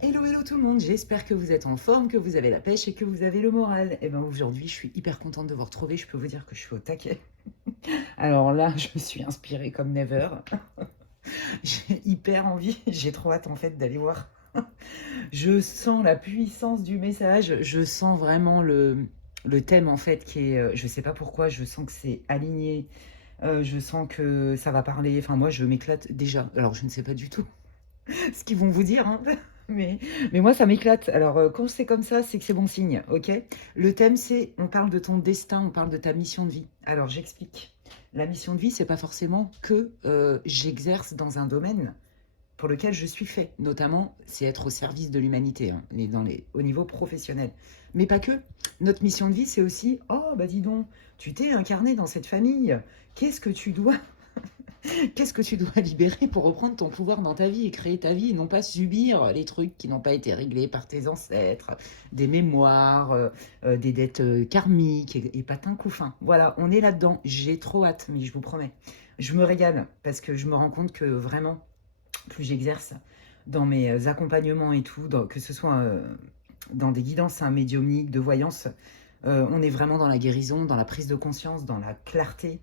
Hello, hello tout le monde, j'espère que vous êtes en forme, que vous avez la pêche et que vous avez le moral. Et bien aujourd'hui, je suis hyper contente de vous retrouver, je peux vous dire que je suis au taquet. Alors là, je me suis inspirée comme never. J'ai hyper envie, j'ai trop hâte en fait d'aller voir. Je sens la puissance du message, je sens vraiment le thème en fait qui est, je sais pas pourquoi, je sens que c'est aligné, je sens que ça va parler, enfin moi je m'éclate déjà. Alors je ne sais pas du tout ce qu'ils vont vous dire, hein. Mais, mais moi, ça m'éclate. Alors, quand c'est comme ça, c'est que c'est bon signe, ok? Le thème, c'est, on parle de ton destin, on parle de ta mission de vie. Alors, j'explique. La mission de vie, c'est pas forcément que j'exerce dans un domaine pour lequel je suis fait. Notamment, c'est être au service de l'humanité, hein, au niveau professionnel. Mais pas que. Notre mission de vie, c'est aussi, oh, bah dis donc, tu t'es incarné dans cette famille. Qu'est-ce que tu dois Qu'est-ce que tu dois libérer pour reprendre ton pouvoir dans ta vie et créer ta vie et non pas subir les trucs qui n'ont pas été réglés par tes ancêtres, des mémoires, des dettes karmiques et patins couffins. Voilà, on est là-dedans. J'ai trop hâte, mais je vous promets. Je me régale parce que je me rends compte que vraiment, plus j'exerce dans mes accompagnements et tout, que ce soit dans des guidances médiumniques, de voyance, on est vraiment dans la guérison, dans la prise de conscience, dans la clarté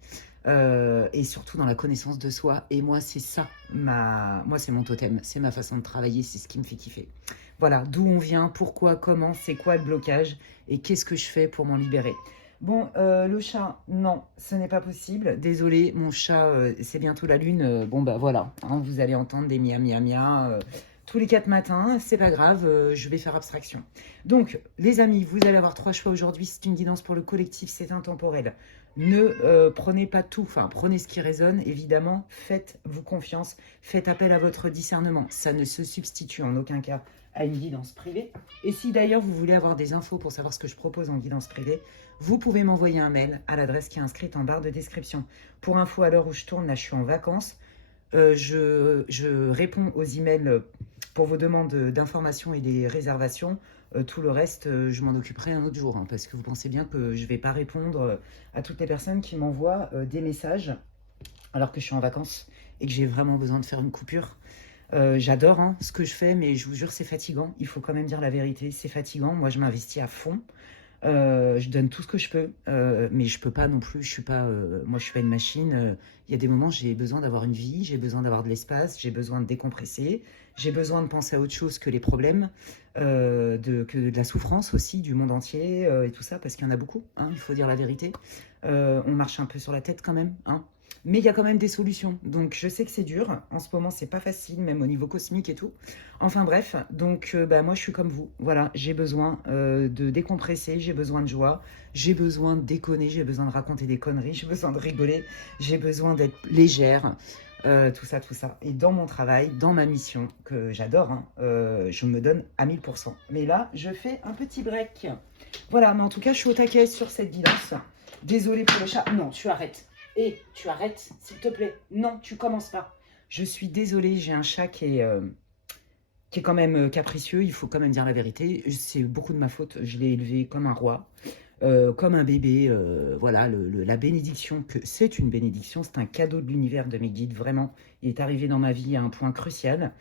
et surtout dans la connaissance de soi. Et moi, c'est ça, moi, c'est mon totem, c'est ma façon de travailler, c'est ce qui me fait kiffer. Voilà, d'où on vient, pourquoi, comment, c'est quoi le blocage et qu'est-ce que je fais pour m'en libérer. Bon, le chat, non, ce n'est pas possible. Désolée, mon chat, c'est bientôt la lune. Bon, bah voilà, hein, vous allez entendre des mia mia mia tous les 4 matins. C'est pas grave, je vais faire abstraction. Donc, les amis, vous allez avoir 3 choix aujourd'hui. C'est une guidance pour le collectif, c'est intemporel. Ne prenez pas tout, enfin, prenez ce qui résonne, évidemment. Faites-vous confiance, faites appel à votre discernement. Ça ne se substitue en aucun cas à une guidance privée. Et si d'ailleurs vous voulez avoir des infos pour savoir ce que je propose en guidance privée, vous pouvez m'envoyer un mail à l'adresse qui est inscrite en barre de description. Pour info, à l'heure où je tourne, là je suis en vacances, je réponds aux emails pour vos demandes d'informations et des réservations. Tout le reste, je m'en occuperai un autre jour, hein, parce que vous pensez bien que je ne vais pas répondre à toutes les personnes qui m'envoient des messages alors que je suis en vacances et que j'ai vraiment besoin de faire une coupure. J'adore hein, ce que je fais, mais je vous jure, c'est fatigant. Il faut quand même dire la vérité, c'est fatigant. Moi, je m'investis à fond. Je donne tout ce que je peux, mais je peux pas non plus. Je suis pas, moi, je suis pas une machine. Il y a des moments, j'ai besoin d'avoir une vie, j'ai besoin d'avoir de l'espace, j'ai besoin de décompresser, j'ai besoin de penser à autre chose que les problèmes, que de la souffrance aussi du monde entier et tout ça, parce qu'il y en a beaucoup. Hein, il faut dire la vérité. On marche un peu sur la tête quand même. Hein. Mais il y a quand même des solutions. Donc je sais que c'est dur. En ce moment, c'est pas facile, même au niveau cosmique et tout. Enfin bref, donc bah, moi je suis comme vous. Voilà, j'ai besoin de décompresser, j'ai besoin de joie, j'ai besoin de déconner, j'ai besoin de raconter des conneries, j'ai besoin de rigoler, j'ai besoin d'être légère. Tout ça, tout ça. Et dans mon travail, dans ma mission, que j'adore, hein, je me donne à 1000%. Mais là, je fais un petit break. Voilà, mais en tout cas, je suis au taquet sur cette guidance. Désolée pour le chat. Non, tu arrêtes. Et tu arrêtes, s'il te plaît. Non, tu commences pas. Je suis désolée, j'ai un chat qui est quand même capricieux, il faut quand même dire la vérité. C'est beaucoup de ma faute, je l'ai élevé comme un roi, comme un bébé. Voilà, la bénédiction, que c'est une bénédiction, c'est un cadeau de l'univers de mes guides, vraiment. Il est arrivé dans ma vie à un point crucial.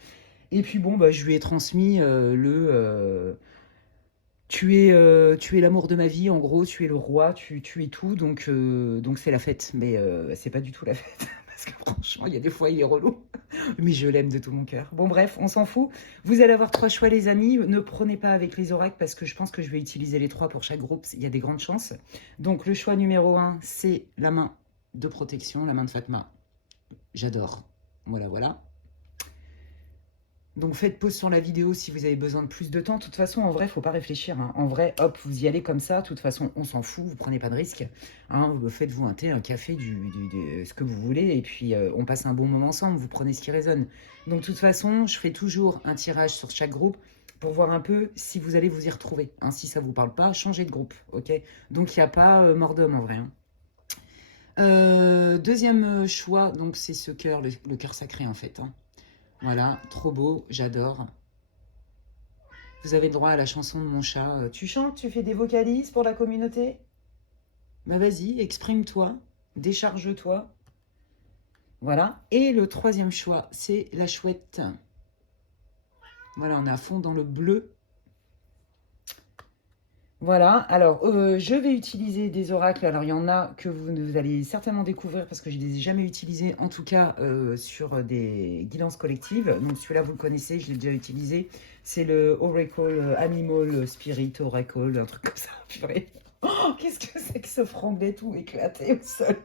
Et puis bon, bah, je lui ai transmis tu es l'amour de ma vie, en gros, tu es le roi, tu es tout, donc c'est la fête. Mais c'est pas du tout la fête, parce que franchement, il y a des fois, il est relou. Mais je l'aime de tout mon cœur. Bon, bref, on s'en fout. Vous allez avoir 3 choix, les amis. Ne prenez pas avec les oracles, parce que je pense que je vais utiliser les 3 pour chaque groupe. Il y a des grandes chances. Donc, le choix numéro 1, c'est la main de protection, la main de Fatma. J'adore. Voilà, voilà. Donc faites pause sur la vidéo si vous avez besoin de plus de temps. De toute façon, en vrai, il ne faut pas réfléchir. Hein. En vrai, hop, vous y allez comme ça. De toute façon, on s'en fout. Vous prenez pas de risque. Hein. Faites-vous un thé, un café, ce que vous voulez. Et puis, on passe un bon moment ensemble. Vous prenez ce qui résonne. Donc, de toute façon, je fais toujours un tirage sur chaque groupe pour voir un peu si vous allez vous y retrouver. Hein. Si ça ne vous parle pas, changez de groupe. Ok. Donc, il n'y a pas mort d'homme en vrai. Hein. Deuxième choix, donc c'est ce cœur, le cœur sacré en fait. Hein. Voilà, trop beau, j'adore. Vous avez le droit à la chanson de mon chat. Tu chantes, tu fais des vocalises pour la communauté? Bah vas-y, exprime-toi, décharge-toi. Voilà. Et le troisième choix, c'est la chouette. Voilà, on est à fond dans le bleu. Voilà, alors je vais utiliser des oracles. Alors il y en a que vous allez certainement découvrir parce que je ne les ai jamais utilisés, en tout cas sur des guidances collectives. Donc celui-là vous le connaissez, je l'ai déjà utilisé. C'est le Oracle Animal Spirit Oracle, un truc comme ça. Purée. Oh, qu'est-ce que c'est que ce franglais tout éclaté au sol.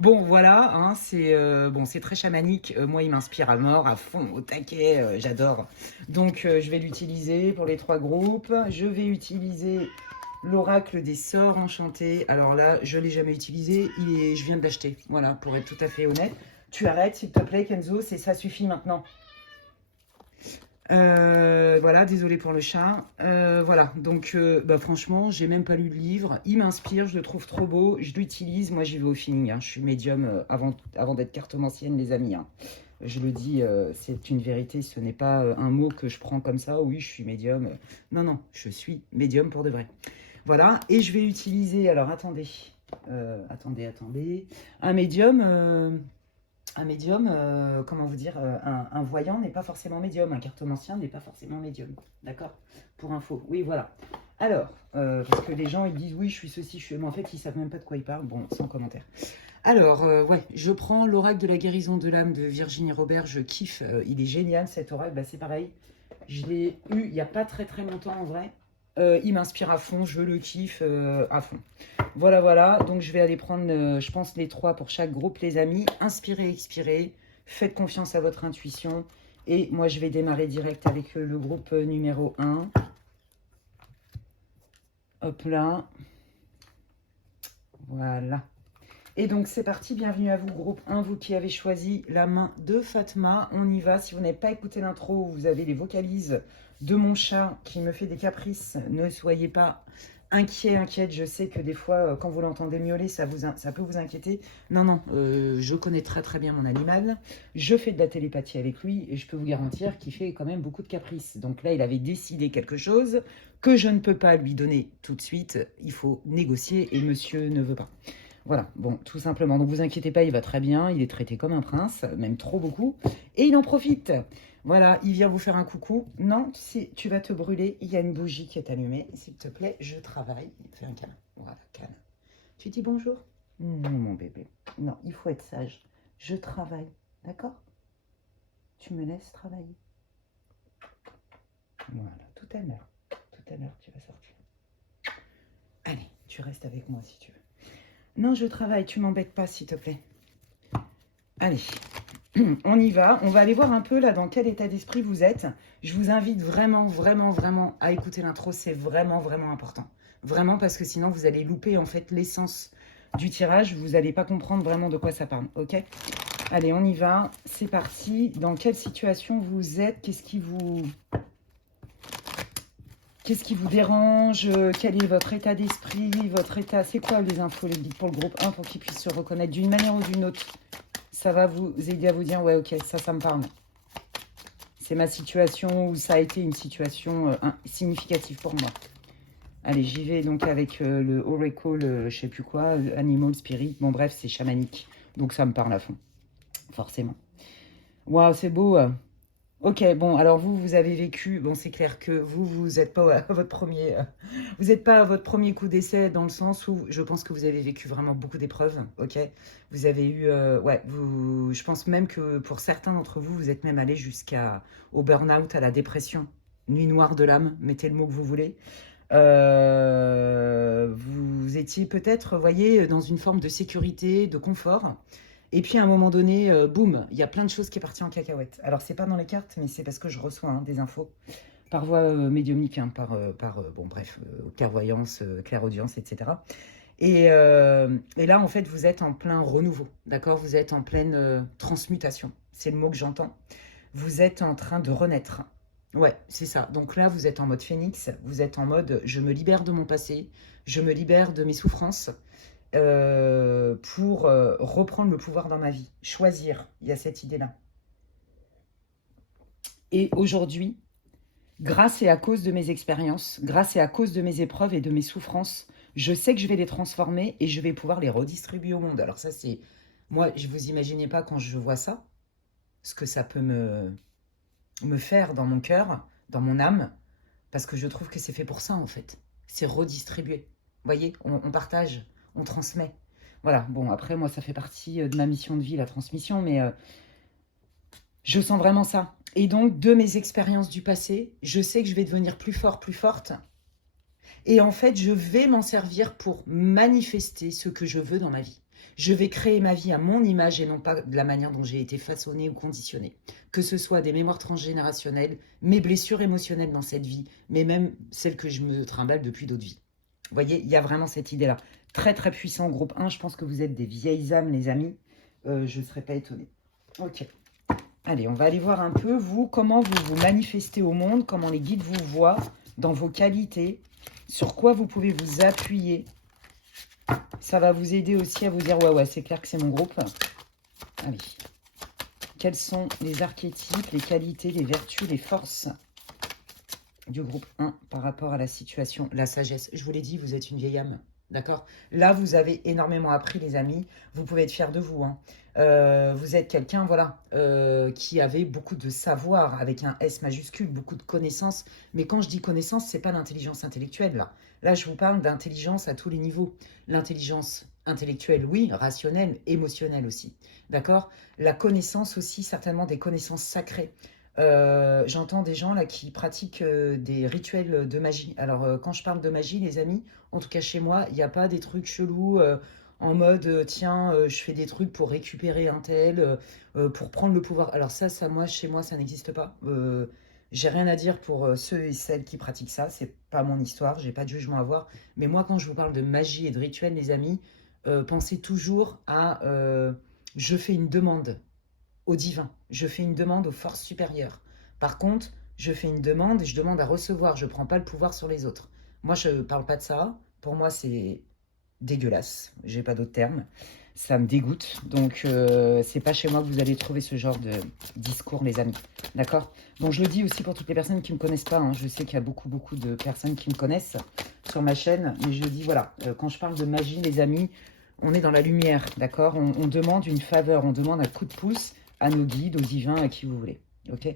Bon, voilà, hein, c'est très chamanique. Moi, il m'inspire à mort, à fond, au taquet, j'adore. Donc, je vais l'utiliser pour les 3 groupes. Je vais utiliser l'oracle des sorts enchantés. Alors là, je ne l'ai jamais utilisé, je viens de l'acheter. Voilà, pour être tout à fait honnête. Tu arrêtes, s'il te plaît, Kenzo, ça suffit maintenant. Voilà, désolé pour le chat. Voilà, donc franchement, j'ai même pas lu le livre. Il m'inspire, je le trouve trop beau, je l'utilise. Moi, j'y vais au feeling, hein. Je suis médium avant d'être cartomancienne, les amis, hein. Je le dis, c'est une vérité, ce n'est pas un mot que je prends comme ça. Oui, je suis médium. Non, non, je suis médium pour de vrai. Voilà, et je vais utiliser, alors attendez, attendez. Un médium. Un médium, comment vous dire, un voyant n'est pas forcément médium, un cartomancien n'est pas forcément médium, d'accord? Pour info, oui, voilà. Alors, parce que les gens, ils disent, oui, je suis ceci, je suis... Mais en fait, ils savent même pas de quoi ils parlent, bon, sans commentaire. Alors, ouais, je prends l'oracle de la guérison de l'âme de Virginie Robert, je kiffe, il est génial cet oracle, c'est pareil. Je l'ai eu il n'y a pas très longtemps en vrai. Il m'inspire à fond, je le kiffe à fond. Voilà, donc je vais aller prendre, je pense, les 3 pour chaque groupe, les amis. Inspirez, expirez, faites confiance à votre intuition. Et moi, je vais démarrer direct avec le groupe numéro 1. Hop là. Voilà. Et donc, c'est parti. Bienvenue à vous, groupe 1, vous qui avez choisi la main de Fatma. On y va. Si vous n'avez pas écouté l'intro, vous avez les vocalises de mon chat qui me fait des caprices. Ne soyez pas inquiète. Je sais que des fois, quand vous l'entendez miauler, ça peut vous inquiéter. Non, je connais très bien mon animal. Je fais de la télépathie avec lui et je peux vous garantir qu'il fait quand même beaucoup de caprices. Donc là, il avait décidé quelque chose que je ne peux pas lui donner tout de suite. Il faut négocier et monsieur ne veut pas. Voilà, bon, tout simplement. Donc, vous inquiétez pas, il va très bien. Il est traité comme un prince, même trop beaucoup. Et il en profite. Voilà, il vient vous faire un coucou. Non, si tu vas te brûler, il y a une bougie qui est allumée. S'il te plaît, je travaille. Fais un câlin. Voilà, câlin. Tu dis bonjour? Non, mon bébé. Non, il faut être sage. Je travaille. D'accord? Tu me laisses travailler. Voilà, tout à l'heure. Tout à l'heure, tu vas sortir. Allez, tu restes avec moi si tu veux. Non, je travaille, tu m'embêtes pas, s'il te plaît. Allez, on y va. On va aller voir un peu là dans quel état d'esprit vous êtes. Je vous invite vraiment à écouter l'intro. C'est vraiment important. Vraiment, parce que sinon, vous allez louper en fait l'essence du tirage. Vous n'allez pas comprendre vraiment de quoi ça parle, ok? Allez, on y va. C'est parti. Dans quelle situation vous êtes? Qu'est-ce qui vous dérange? Quel est votre état d'esprit? Votre état... C'est quoi les infos, les guides pour le groupe 1 pour qu'ils puissent se reconnaître d'une manière ou d'une autre? Ça va vous aider à vous dire, ouais, ok, ça me parle. C'est ma situation ou ça a été une situation significative pour moi. Allez, j'y vais donc avec le Oracle, je sais plus quoi, Animal Spirit. Bon, bref, c'est chamanique. Donc ça me parle à fond, forcément. Waouh, c'est beau. Ok, bon, alors vous avez vécu, bon, c'est clair que vous n'êtes pas à votre premier, vous n'êtes pas à votre premier coup d'essai dans le sens où je pense que vous avez vécu vraiment beaucoup d'épreuves, ok? Vous avez eu, ouais, je pense même que pour certains d'entre vous, vous êtes même allé au burn-out, à la dépression, nuit noire de l'âme, mettez le mot que vous voulez. Vous étiez peut-être, voyez, dans une forme de sécurité, de confort. Et puis à un moment donné, boum, il y a plein de choses qui est parti en cacahuète. Alors c'est pas dans les cartes, mais c'est parce que je reçois des infos par voie médiumnique, bon bref, clairvoyance, clairaudience, etc. Et là, en fait, vous êtes en plein renouveau, d'accord? Vous êtes en pleine transmutation, c'est le mot que j'entends. Vous êtes en train de renaître. Ouais, c'est ça. Donc là, vous êtes en mode phénix, vous êtes en mode je me libère de mon passé, je me libère de mes souffrances, pour reprendre le pouvoir dans ma vie. Choisir, il y a cette idée-là. Et aujourd'hui, grâce et à cause de mes expériences, grâce et à cause de mes épreuves et de mes souffrances, je sais que je vais les transformer et je vais pouvoir les redistribuer au monde. Alors ça, c'est... Moi, je vous imaginez pas quand je vois ça, ce que ça peut me... me faire dans mon cœur, dans mon âme, parce que je trouve que c'est fait pour ça, en fait. C'est redistribuer. Vous voyez, on partage, on transmet. Voilà, bon, après, moi, ça fait partie de ma mission de vie, la transmission, mais je sens vraiment ça. Et donc, de mes expériences du passé, je sais que je vais devenir plus fort, plus forte. Et en fait, je vais m'en servir pour manifester ce que je veux dans ma vie. Je vais créer ma vie à mon image et non pas de la manière dont j'ai été façonnée ou conditionnée. Que ce soit des mémoires transgénérationnelles, mes blessures émotionnelles dans cette vie, mais même celles que je me trimballe depuis d'autres vies. Vous voyez, il y a vraiment cette idée-là. Très très puissant, groupe 1. Je pense que vous êtes des vieilles âmes, les amis. Je ne serais pas étonnée. Ok. Allez, on va aller voir un peu, vous, comment vous vous manifestez au monde, comment les guides vous voient, dans vos qualités, sur quoi vous pouvez vous appuyer. Ça va vous aider aussi à vous dire, ouais, c'est clair que c'est mon groupe. Allez. Quels sont les archétypes, les qualités, les vertus, les forces du groupe 1 par rapport à la situation, la sagesse. Je vous l'ai dit, vous êtes une vieille âme. D'accord? Là, vous avez énormément appris, les amis. Vous pouvez être fiers de vous. Hein. Vous êtes quelqu'un, voilà, qui avait beaucoup de savoir, avec un S majuscule, beaucoup de connaissances. Mais quand je dis connaissances, c'est pas l'intelligence intellectuelle, là. Là, je vous parle d'intelligence à tous les niveaux. L'intelligence intellectuelle, oui, rationnelle, émotionnelle aussi. D'accord? La connaissance aussi, certainement des connaissances sacrées. J'entends des gens là qui pratiquent des rituels de magie. Alors, quand je parle de magie, les amis, en tout cas chez moi, il n'y a pas des trucs chelous en mode tiens, je fais des trucs pour récupérer un tel, pour prendre le pouvoir. Alors moi, chez moi, ça n'existe pas. J'ai rien à dire pour ceux et celles qui pratiquent ça. C'est pas mon histoire, j'ai pas de jugement à avoir. Mais moi, quand je vous parle de magie et de rituels, les amis, pensez toujours à je fais une demande au divin. Je fais une demande aux forces supérieures. Par contre, je fais une demande et je demande à recevoir. Je ne prends pas le pouvoir sur les autres. Moi, je ne parle pas de ça. Pour moi, c'est dégueulasse. J'ai pas d'autre terme. Ça me dégoûte. Donc, c'est pas chez moi que vous allez trouver ce genre de discours, mes amis. D'accord? Bon, je le dis aussi pour toutes les personnes qui ne me connaissent pas. Hein. Je sais qu'il y a beaucoup de personnes qui me connaissent sur ma chaîne. Mais je dis, voilà, quand je parle de magie, les amis, on est dans la lumière. D'accord? On demande une faveur. On demande un coup de pouce à nos guides, aux divins, à qui vous voulez. Ok?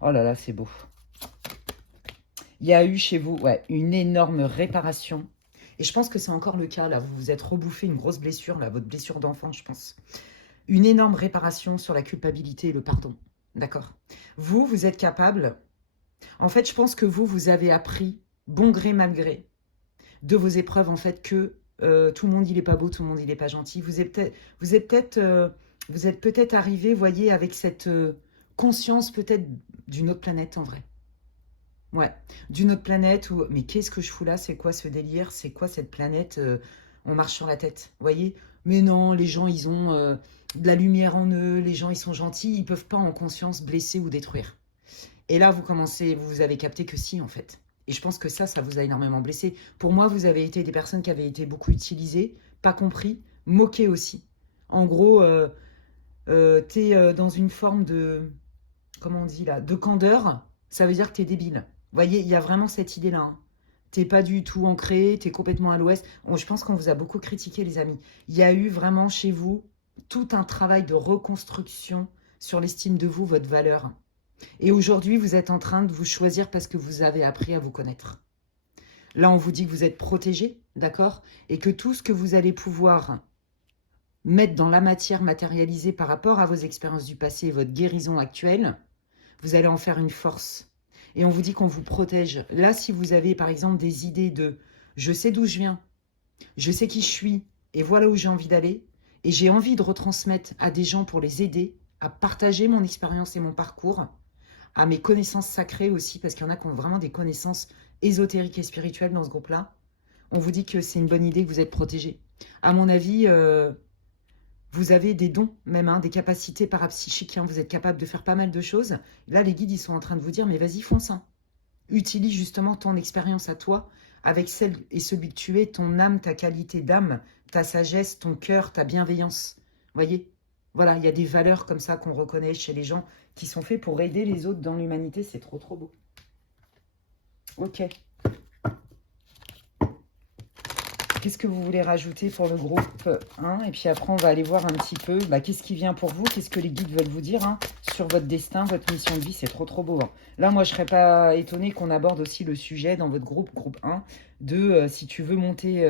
Oh là là, c'est beau. Il y a eu chez vous une énorme réparation. Et je pense que c'est encore le cas, là. Vous vous êtes rebouffé une grosse blessure, là, votre blessure d'enfant, je pense. Une énorme réparation sur la culpabilité et le pardon. D'accord? Vous êtes capable. En fait, je pense que vous avez appris, bon gré, mal gré, de vos épreuves, en fait, que tout le monde, il n'est pas beau, tout le monde, il n'est pas gentil. Vous êtes peut-être arrivé, voyez, avec cette conscience peut-être d'une autre planète, en vrai. Ouais, d'une autre planète où, mais qu'est-ce que je fous là? C'est quoi ce délire? C'est quoi cette planète? On marche sur la tête, voyez? Mais non, les gens, ils ont de la lumière en eux, les gens, ils sont gentils, ils peuvent pas en conscience blesser ou détruire. Et là, vous avez capté que si, en fait. Et je pense que ça vous a énormément blessé. Pour moi, vous avez été des personnes qui avaient été beaucoup utilisées, pas compris, moquées aussi. En gros, t'es dans une forme de, comment on dit là, de candeur, ça veut dire que t'es débile. Vous voyez, il y a vraiment cette idée-là. Hein. T'es pas du tout ancré, t'es complètement à l'ouest. Je pense qu'on vous a beaucoup critiqué, les amis. Il y a eu vraiment chez vous tout un travail de reconstruction sur l'estime de vous, votre valeur. Et aujourd'hui, vous êtes en train de vous choisir parce que vous avez appris à vous connaître. Là, on vous dit que vous êtes protégé, d'accord? Et que tout ce que vous allez pouvoir mettre dans la matière matérialisée par rapport à vos expériences du passé et votre guérison actuelle, vous allez en faire une force. Et on vous dit qu'on vous protège. Là, si vous avez par exemple des idées de « je sais d'où je viens, je sais qui je suis et voilà où j'ai envie d'aller » et j'ai envie de retransmettre à des gens pour les aider à partager mon expérience et mon parcours, à mes connaissances sacrées aussi, parce qu'il y en a qui ont vraiment des connaissances ésotériques et spirituelles dans ce groupe-là, on vous dit que c'est une bonne idée, que vous êtes protégés. À mon avis, vous avez des dons, même des capacités parapsychiques. Vous êtes capable de faire pas mal de choses. Là, les guides, ils sont en train de vous dire, mais vas-y, fonce. Utilise justement ton expérience à toi, avec celle et celui que tu es, ton âme, ta qualité d'âme, ta sagesse, ton cœur, ta bienveillance. Vous voyez? Voilà, il y a des valeurs comme ça qu'on reconnaît chez les gens qui sont faits pour aider les autres dans l'humanité. C'est trop, trop beau. Ok. qu'est-ce que vous voulez rajouter pour le groupe 1? Et puis après, on va aller voir un petit peu qu'est-ce qui vient pour vous, qu'est-ce que les guides veulent vous dire sur votre destin, votre mission de vie. C'est trop, trop beau. Là, moi, je ne serais pas étonnée qu'on aborde aussi le sujet dans votre groupe 1, de si tu veux monter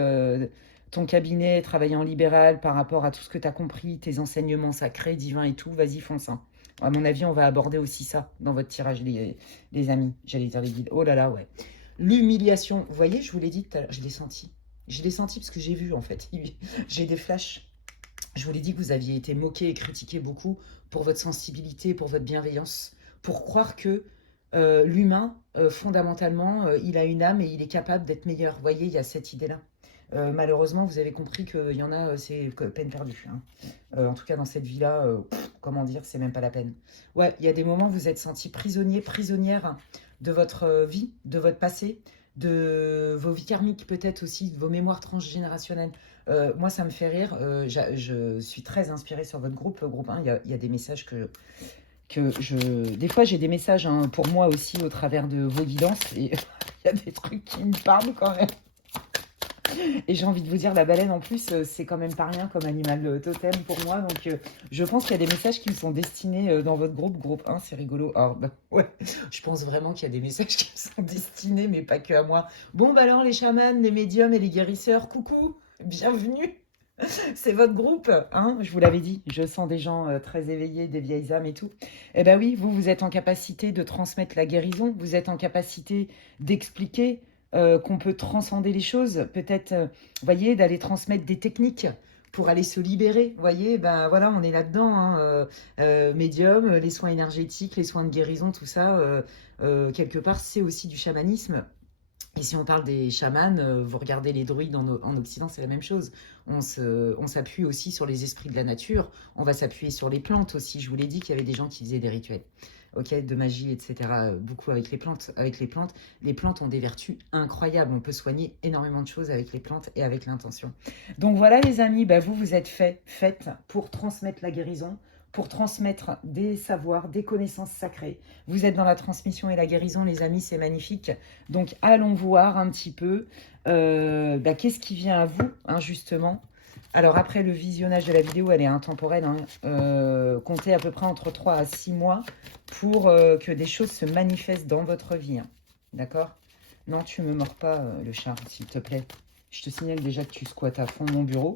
ton cabinet, travailler en libéral par rapport à tout ce que tu as compris, tes enseignements sacrés, divins et tout, vas-y, fonce. À mon avis, on va aborder aussi ça dans votre tirage, les amis. J'allais dire les guides. Oh là là, ouais. L'humiliation. Vous voyez, je vous l'ai dit tout à l'heure, je l'ai senti. Je l'ai senti parce que j'ai vu, en fait. J'ai des flashs. Je vous l'ai dit que vous aviez été moqué et critiqué beaucoup pour votre sensibilité, pour votre bienveillance, pour croire que l'humain, fondamentalement, il a une âme et il est capable d'être meilleur. Vous voyez, il y a cette idée-là. Malheureusement, vous avez compris qu'il y en a, c'est peine perdue. En tout cas, dans cette vie-là, comment dire, c'est même pas la peine. Ouais, il y a des moments où vous êtes senti prisonnier, prisonnière de votre vie, de votre passé, de vos vies karmiques peut-être aussi, de vos mémoires transgénérationnelles. Moi, ça me fait rire. Je suis très inspirée sur votre groupe 1. Il y a des messages Des fois, j'ai des messages pour moi aussi au travers de vos guidances. Et il y a des trucs qui me parlent quand même. Et j'ai envie de vous dire, la baleine, en plus, c'est quand même pas rien comme animal totem pour moi. Donc, je pense qu'il y a des messages qui me sont destinés dans votre groupe 1. C'est rigolo. Alors, ouais, je pense vraiment qu'il y a des messages qui me sont destinés, mais pas que à moi. Bon, alors, les chamans, les médiums et les guérisseurs, coucou, bienvenue. C'est votre groupe, je vous l'avais dit. Je sens des gens très éveillés, des vieilles âmes et tout. Eh bien oui, vous êtes en capacité de transmettre la guérison. Vous êtes en capacité d'expliquer qu'on peut transcender les choses, peut-être, voyez, d'aller transmettre des techniques pour aller se libérer, voyez, voilà, on est là-dedans, médium, les soins énergétiques, les soins de guérison, tout ça, quelque part, c'est aussi du chamanisme. Et si on parle des chamans, vous regardez les druides en Occident, c'est la même chose. On s'appuie aussi sur les esprits de la nature, on va s'appuyer sur les plantes aussi. Je vous l'ai dit qu'il y avait des gens qui faisaient des rituels, de magie, etc. Beaucoup avec les plantes. Les plantes ont des vertus incroyables. On peut soigner énormément de choses avec les plantes et avec l'intention. Donc voilà les amis, vous êtes faites pour transmettre la guérison, pour transmettre des savoirs, des connaissances sacrées. Vous êtes dans la transmission et la guérison, les amis, c'est magnifique. Donc, allons voir un petit peu qu'est-ce qui vient à vous, justement. Alors, après le visionnage de la vidéo, elle est intemporelle. Comptez à peu près entre 3 à 6 mois pour que des choses se manifestent dans votre vie. D'accord? Non, tu me mords pas le chat, s'il te plaît. Je te signale déjà que tu squattes à fond mon bureau.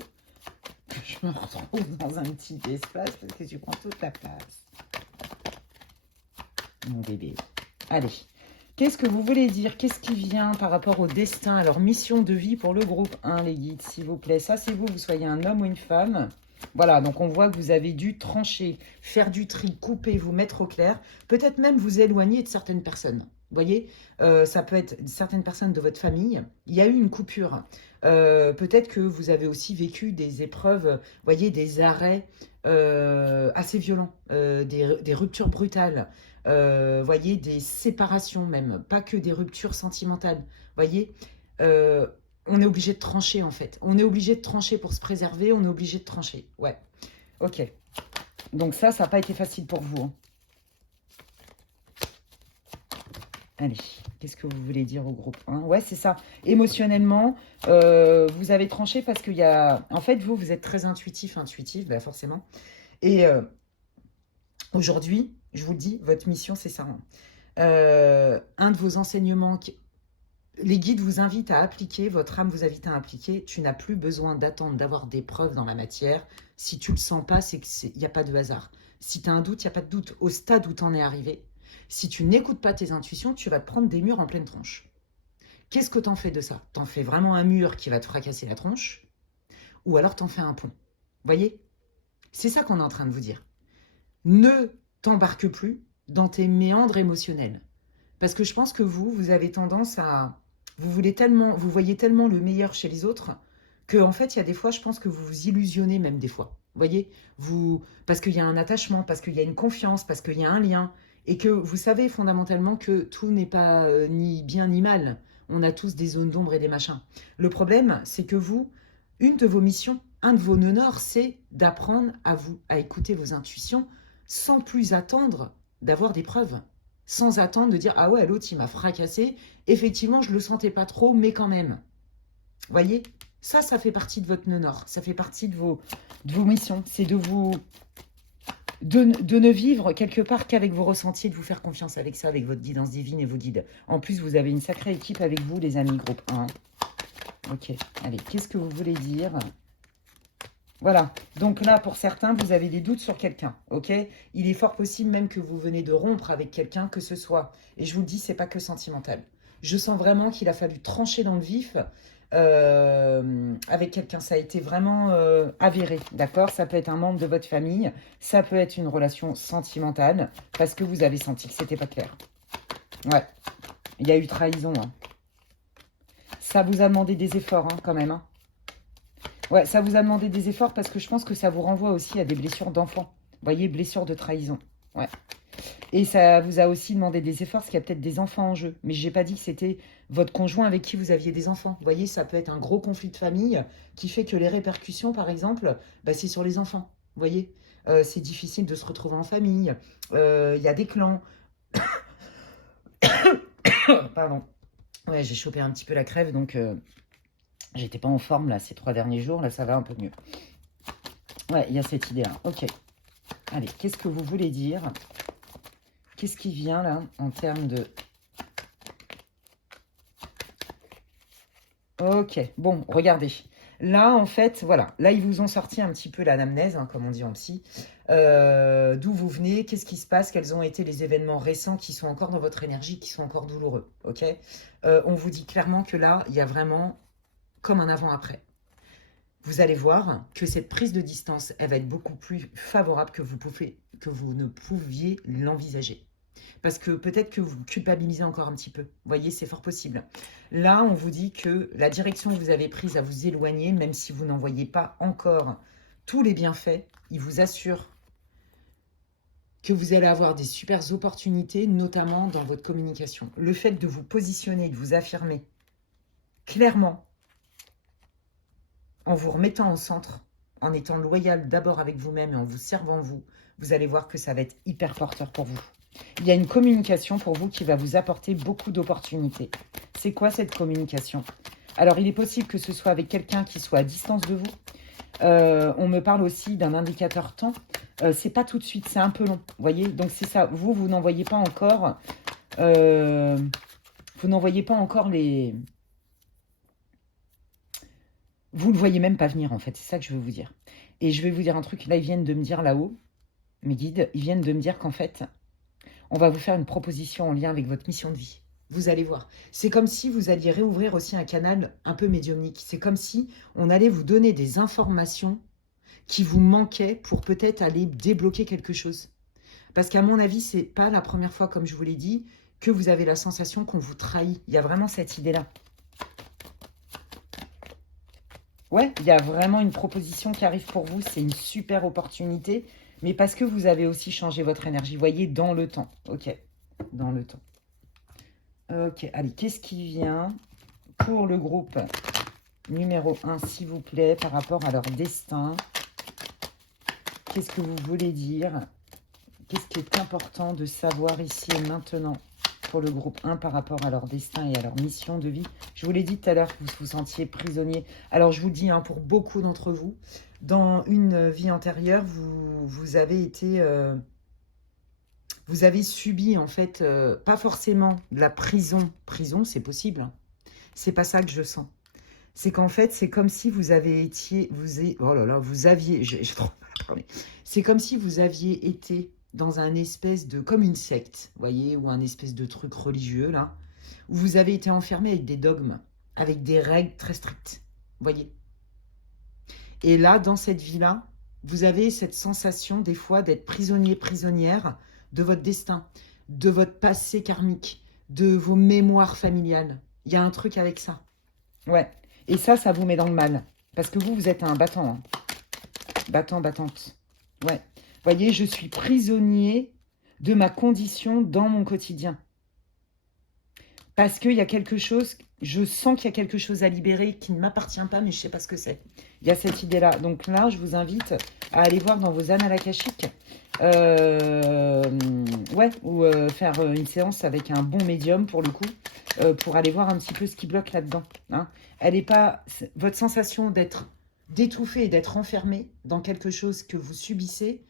Je me retrouve dans un petit espace parce que tu prends toute la place. Mon bébé. Allez. Qu'est-ce que vous voulez dire? Qu'est-ce qui vient par rapport au destin? Alors, mission de vie pour le groupe 1, les guides, s'il vous plaît. Ça, c'est vous, vous soyez un homme ou une femme. Voilà, donc on voit que vous avez dû trancher, faire du tri, couper, vous mettre au clair. Peut-être même vous éloigner de certaines personnes. Vous voyez, ça peut être certaines personnes de votre famille. Il y a eu une coupure. Peut-être que vous avez aussi vécu des épreuves, voyez, des arrêts assez violents, des ruptures brutales, voyez, des séparations même, pas que des ruptures sentimentales. Voyez, on est obligé de trancher en fait. On est obligé de trancher pour se préserver, on est obligé de trancher. Ouais, ok. Donc ça n'a pas été facile pour vous. Allez, qu'est-ce que vous voulez dire au groupe 1? Ouais, c'est ça. Émotionnellement, vous avez tranché parce qu'il y a... En fait, vous êtes très intuitif, forcément. Et aujourd'hui, je vous le dis, votre mission, c'est ça. Un de vos enseignements, les guides vous invitent à appliquer, votre âme vous invite à appliquer. Tu n'as plus besoin d'attendre, d'avoir des preuves dans la matière. Si tu ne le sens pas, c'est qu'il n'y a pas de hasard. Si tu as un doute, il n'y a pas de doute. Au stade où tu en es arrivé, si tu n'écoutes pas tes intuitions, tu vas te prendre des murs en pleine tronche. Qu'est-ce que t'en fais de ça? T'en fais vraiment un mur qui va te fracasser la tronche? Ou alors t'en fais un pont? Voyez? C'est ça qu'on est en train de vous dire. Ne t'embarque plus dans tes méandres émotionnels. Parce que je pense que vous avez tendance à... Vous voyez tellement le meilleur chez les autres que, en fait, il y a des fois, je pense que vous vous illusionnez même des fois. Voyez? Parce qu'il y a un attachement, parce qu'il y a une confiance, parce qu'il y a un lien... Et que vous savez fondamentalement que tout n'est pas ni bien ni mal. On a tous des zones d'ombre et des machins. Le problème, c'est que une de vos missions, un de vos nœuds nord, c'est d'apprendre à écouter vos intuitions sans plus attendre d'avoir des preuves. Sans attendre de dire « Ah ouais, l'autre, il m'a fracassé. Effectivement, je ne le sentais pas trop, mais quand même. » Voyez? Ça fait partie de votre nœud nord. Ça fait partie de vos missions. C'est de vous... De ne vivre quelque part qu'avec vos ressentis, de vous faire confiance avec ça, avec votre guidance divine et vos guides. En plus, vous avez une sacrée équipe avec vous, les amis, groupe 1. Ok, allez, qu'est-ce que vous voulez dire? Voilà, donc là, pour certains, vous avez des doutes sur quelqu'un, ok? Il est fort possible même que vous venez de rompre avec quelqu'un, que ce soit. Et je vous le dis, c'est pas que sentimental. Je sens vraiment qu'il a fallu trancher dans le vif avec quelqu'un. Ça a été vraiment avéré, d'accord? Ça peut être un membre de votre famille, ça peut être une relation sentimentale, parce que vous avez senti que c'était pas clair. Ouais, il y a eu trahison. Hein. Ça vous a demandé des efforts, hein, quand même. Hein. Ouais, ça vous a demandé des efforts parce que je pense que ça vous renvoie aussi à des blessures d'enfant. Vous voyez, blessures de trahison. Ouais. Et ça vous a aussi demandé des efforts parce qu'il y a peut-être des enfants en jeu. Mais je n'ai pas dit que c'était votre conjoint avec qui vous aviez des enfants. Vous voyez, ça peut être un gros conflit de famille qui fait que les répercussions, par exemple, bah, c'est sur les enfants. Vous voyez, c'est difficile de se retrouver en famille. Il y a des clans. Pardon. Ouais, j'ai chopé un petit peu la crève, donc j'étais pas en forme là ces 3 derniers jours. Là, ça va un peu mieux. Ouais, il y a cette idée-là. Ok. Allez, qu'est-ce que vous voulez dire? Qu'est-ce qui vient là en termes de... Ok, bon, regardez. Là, en fait, voilà. Là, ils vous ont sorti un petit peu l'anamnèse, hein, comme on dit en psy. D'où vous venez, qu'est-ce qui se passe, quels ont été les événements récents qui sont encore dans votre énergie, qui sont encore douloureux. Ok. On vous dit clairement que là, il y a vraiment comme un avant-après. Vous allez voir que cette prise de distance, elle va être beaucoup plus favorable que vous ne pouviez l'envisager. Parce que peut-être que vous culpabilisez encore un petit peu. Vous voyez, c'est fort possible. Là, on vous dit que la direction que vous avez prise à vous éloigner, même si vous n'en voyez pas encore tous les bienfaits, il vous assure que vous allez avoir des super opportunités, notamment dans votre communication. Le fait de vous positionner, de vous affirmer clairement, en vous remettant au centre, en étant loyal d'abord avec vous-même et en vous servant vous, vous allez voir que ça va être hyper porteur pour vous. Il y a une communication pour vous qui va vous apporter beaucoup d'opportunités. C'est quoi cette communication? Alors, il est possible que ce soit avec quelqu'un qui soit à distance de vous. On me parle aussi d'un indicateur temps. C'est pas tout de suite, c'est un peu long. Vous voyez? Donc, c'est ça. Vous n'en voyez pas encore... vous n'en voyez pas encore les... Vous ne le voyez même pas venir, en fait. C'est ça que je veux vous dire. Et je vais vous dire un truc. Là, ils viennent de me dire là-haut, mes guides, ils viennent de me dire qu'en fait... on va vous faire une proposition en lien avec votre mission de vie. Vous allez voir. C'est comme si vous alliez réouvrir aussi un canal un peu médiumnique. C'est comme si on allait vous donner des informations qui vous manquaient pour peut-être aller débloquer quelque chose. Parce qu'à mon avis, c'est pas la première fois, comme je vous l'ai dit, que vous avez la sensation qu'on vous trahit. Il y a vraiment cette idée-là. Ouais, il y a vraiment une proposition qui arrive pour vous. C'est une super opportunité. Mais parce que vous avez aussi changé votre énergie. Vous voyez, dans le temps. Ok, dans le temps. Ok, allez, qu'est-ce qui vient pour le groupe numéro 1, s'il vous plaît, par rapport à leur destin? Qu'est-ce que vous voulez dire? Qu'est-ce qui est important de savoir ici et maintenant pour le groupe 1 par rapport à leur destin et à leur mission de vie? Je vous l'ai dit tout à l'heure que vous vous sentiez prisonnier. Alors, je vous le dis, hein, pour beaucoup d'entre vous, dans une vie antérieure, vous avez été... vous avez subi, en fait, pas forcément de la prison. Prison, c'est possible. Hein. C'est pas ça que je sens. C'est qu'en fait, c'est comme si vous avez été... oh là là, vous aviez... J'ai trop mal à parler. C'est comme si vous aviez été dans un espèce de... comme une secte, vous voyez, ou un espèce de truc religieux, là, où vous avez été enfermé avec des dogmes, avec des règles très strictes, vous voyez. Et là, dans cette vie-là, vous avez cette sensation, des fois, d'être prisonnier, prisonnière de votre destin, de votre passé karmique, de vos mémoires familiales. Il y a un truc avec ça. Ouais. Et ça vous met dans le mal. Parce que vous êtes un battant. Hein. Battant, battante. Ouais. Vous voyez, je suis prisonnier de ma condition dans mon quotidien. Parce qu'il y a quelque chose, je sens qu'il y a quelque chose à libérer qui ne m'appartient pas, mais je ne sais pas ce que c'est. Il y a cette idée-là. Donc là, je vous invite à aller voir dans vos annales akashiques Euh, ouais, ou faire une séance avec un bon médium pour le coup, pour aller voir un petit peu ce qui bloque là-dedans. Hein. Elle est pas votre sensation d'étouffer et d'être enfermé dans quelque chose que vous subissez.